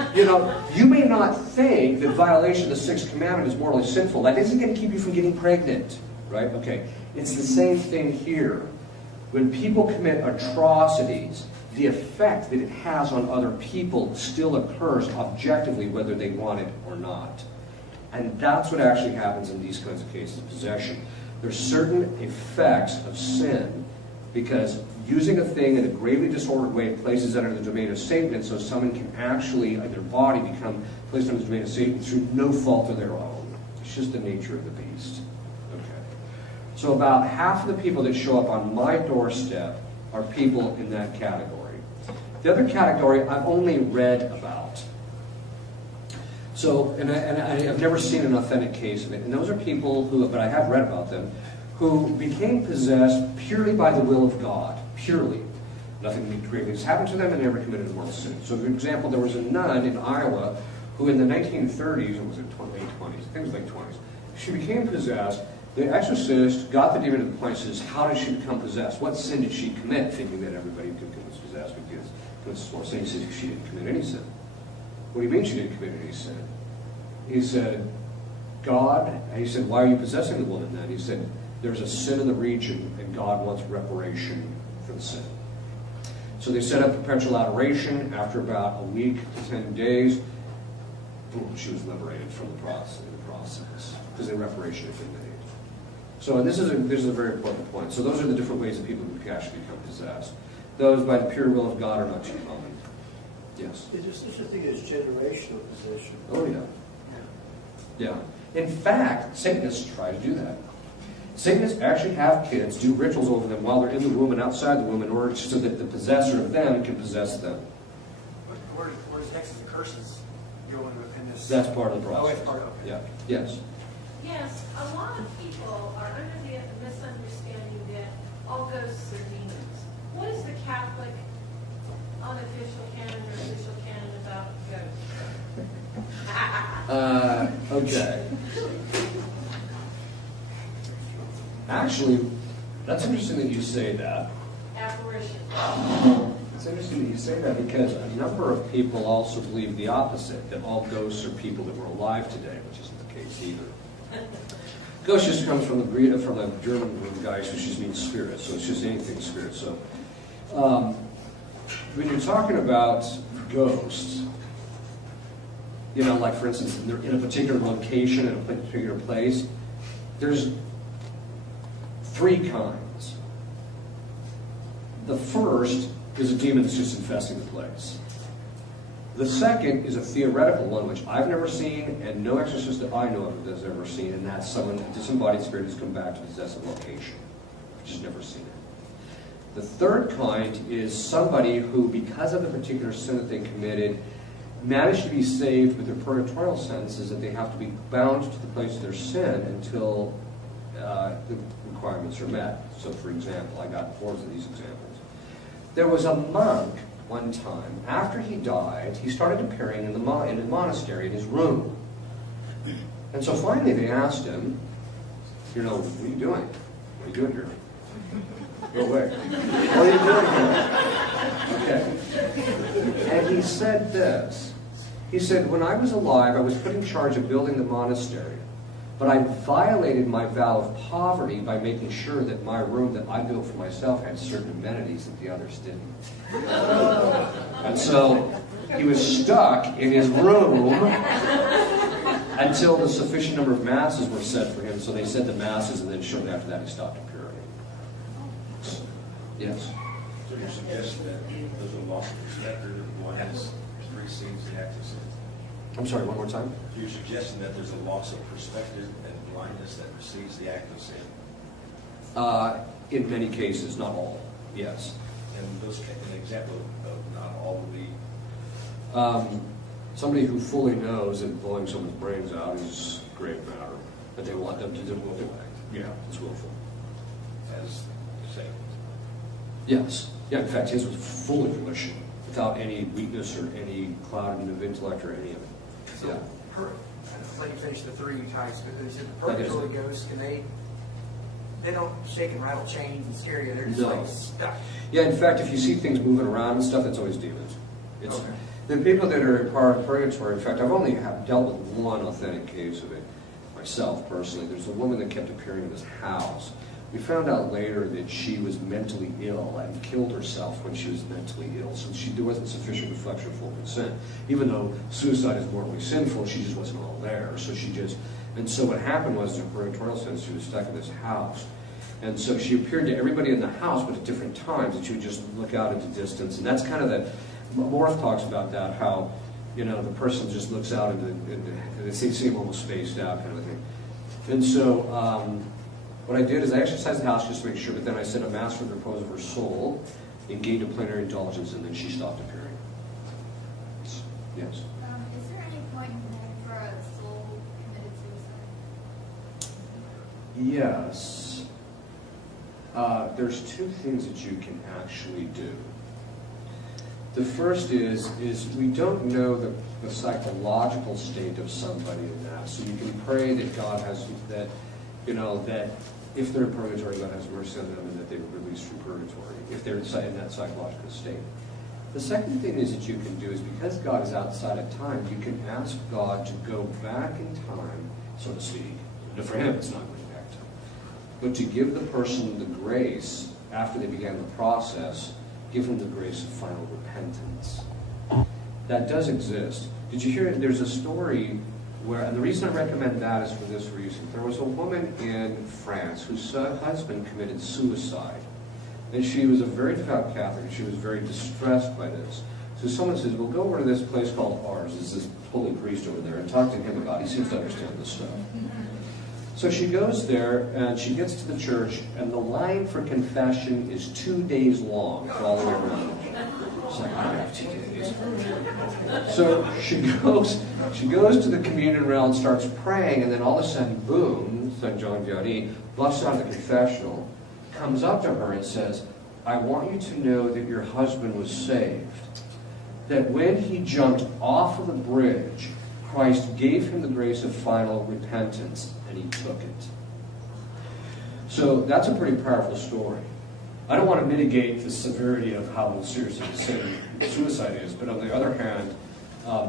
you may not think that violation of the sixth commandment is morally sinful. That isn't going to keep you from getting pregnant, right? Okay, it's the same thing here. When people commit atrocities, the effect that it has on other people still occurs objectively, whether they want it or not. And that's what actually happens in these kinds of cases of possession. There's certain effects of sin because using a thing in a gravely disordered way places it under the domain of Satan, and so someone can actually, their body become placed under the domain of Satan through no fault of their own. It's just the nature of the beast. Okay. So about half of the people that show up on my doorstep are people in that category. The other category I've only read about. So, and I've never seen an authentic case of it. And those are people who, but I have read about them, who became possessed purely by the will of God. Purely. Nothing gravely has happened to them and never committed a mortal sin. So, for example, there was a nun in Iowa who in the 1930s, or was it late 20s? I think it was late 20s. She became possessed. The exorcist got the demon to the point and says, how did she become possessed? What sin did she commit? Thinking that everybody could get possessed because it's more sin. He says she didn't commit any sin. What do you mean she didn't commit any sin? He said, he said, why are you possessing the woman then? He said, there's a sin in the region and God wants reparation for the sin. So they set up perpetual adoration. After about a week to 10 days, boom, she was liberated from the process because the reparation had been made. So this is a very important point. So those are the different ways that people can actually become possessed. Those by the pure will of God are not too common. Yes? Is there such a thing as generational possession? Oh, yeah. Yeah. In fact, Satanists try to do that. Satanists actually have kids do rituals over them while they're in the womb and outside the womb in order so that the possessor of them can possess them. Where does hexes and curses go in this? That's part of the process. Oh, it's part of it. Yeah. Yes. Yes, a lot of people are under the misunderstanding that all ghosts are demons. What is the Catholic unofficial canon or official canon about ghosts? Okay. Actually, that's interesting that you say that. Apparition. It's interesting that you say that because a number of people also believe the opposite, that all ghosts are people that were alive today, which isn't the case either. Ghost just comes from the German root Geist, which just means spirit, so it's just anything spirit. So when you're talking about ghosts, like for instance, they're in a particular location, in a particular place, there's three kinds. The first is a demon that's just infesting the place. The second is a theoretical one, which I've never seen, and no exorcist that I know of has ever seen, and that's someone, a disembodied spirit who's come back to possess a location. I've just never seen it. The third kind is somebody who, because of the particular sin that they committed, managed to be saved with their purgatorial sentences that they have to be bound to the place of their sin until the requirements are met. So, for example, I got 4 of these examples. There was a monk one time, after he died, he started appearing in the monastery in his room. And so finally they asked him, you know, what are you doing? What are you doing here? Go away. What are you doing here? Okay. And he said this. He said, when I was alive, I was put in charge of building the monastery. But I violated my vow of poverty by making sure that my room that I built for myself had certain amenities that the others didn't. And so he was stuck in his room until the sufficient number of masses were said for him. So they said the masses, and then shortly after that he stopped appearing. Yes? So you're suggesting that there's a loss of perspective that one has precedes the act of sin? I'm sorry, one more time? So you're suggesting that there's a loss of perspective and blindness that precedes the act of sin? In many cases, not all. Yes. And an example of not all would be? Somebody who fully knows that blowing someone's brains out is a grave matter, but they want them to do it willfully. Yeah, it's willful. As Satan? Yes. Yeah, in fact, his was fully volition, without any weakness or any clouding of intellect or any of it. So, Yeah. I'll let you finish the three types, but there's the purgatory ghosts, can they don't shake and rattle chains and scare you, they're just No. like stuck. Yeah, in fact, if you see things moving around and stuff, that's always demons. It's, Okay. The people that are part of purgatory, in fact, I've only dealt with one authentic case of it myself personally. There's a woman that kept appearing in this house. We found out later that she was mentally ill and killed herself when she was mentally ill. So there wasn't sufficient reflection of full consent. Even though suicide is morally sinful, she just wasn't all there. And so what happened was, in a purgatorial sense, she was stuck in this house. And so she appeared to everybody in the house, but at different times, and she would just look out into distance. And that's kind of Morth talks about that, how, you know, the person just looks out into they seem almost spaced out kind of thing. And so what I did is I exercised the house just to make sure, but then I said a mass for the repose of her soul and gained a plenary indulgence, and then she stopped appearing. Yes? Is there any point in there for a soul committed suicide? Yes. There's two things that you can actually do. The first is we don't know the psychological state of somebody in that. So you can pray that God has, that if they're in purgatory, God has mercy on them and that they were released from purgatory, if they're in that psychological state. The second thing is that you can do is, because God is outside of time, you can ask God to go back in time, so to speak. Now for him, it's not going back in time. But to give the person the grace, after they began the process, give them the grace of final repentance. That does exist. Did you hear it? There's a story where, and the reason I recommend that is for this reason. There was a woman in France whose husband committed suicide. And she was a very devout Catholic, and she was very distressed by this. So someone says, well, go over to this place called Ars. There's this holy priest over there, and talk to him about it. He seems to understand this stuff. So she goes there, and she gets to the church, and the line for confession is 2 days long all the way around. It's like, I don't have 2 days. So she goes to the communion rail and starts praying, and then all of a sudden, boom, St. John Vianney busts out of the confessional, comes up to her and says, I want you to know that your husband was saved. That when he jumped off of the bridge, Christ gave him the grace of final repentance, and he took it. So that's a pretty powerful story. I don't want to mitigate the severity of how serious suicide is, but on the other hand,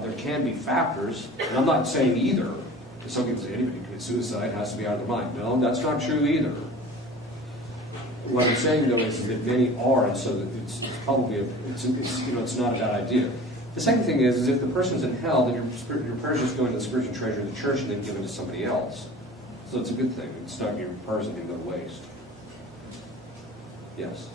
there can be factors, and I'm not saying either, because some people say anybody who commits suicide has to be out of their mind. No, that's not true either. What I'm saying, though, is that many are, and so that it's probably it's not a bad idea. The second thing is if the person's in hell, then your prayers just go into the spiritual treasure of the church and then given to somebody else. So it's a good thing. It's not your prayers that can go to waste. Yes.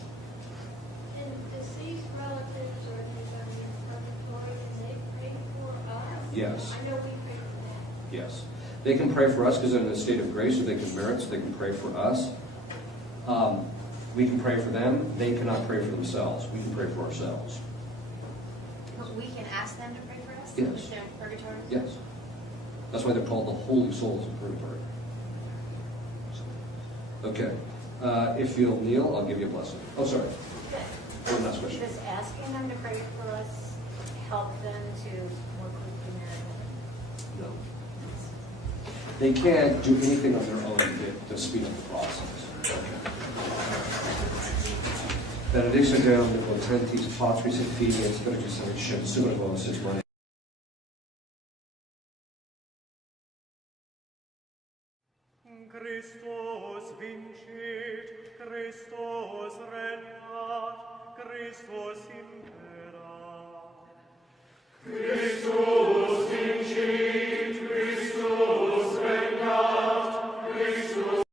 And deceased relatives or anybody in purgatory, can they pray for us? Yes. I know we pray for them. Yes. They can pray for us because they're in a state of grace, or they can merit, so they can pray for us. We can pray for them. They cannot pray for themselves. We can pray for ourselves. But we can ask them to pray for us? Yes. If they're in purgatory? Yes. That's why they're called the holy souls in purgatory. Okay. If you'll kneel, I'll give you a blessing. Oh, sorry. One last question. Does asking them to pray for us help them to more quickly marry? No. They can't do anything on their own to speed up the process. Benediction Deum, Votantis, Patris et Filii, et Spiritus Sancti, Summa Vos, et Mane. Christus vincit, Christus regnat, Christus in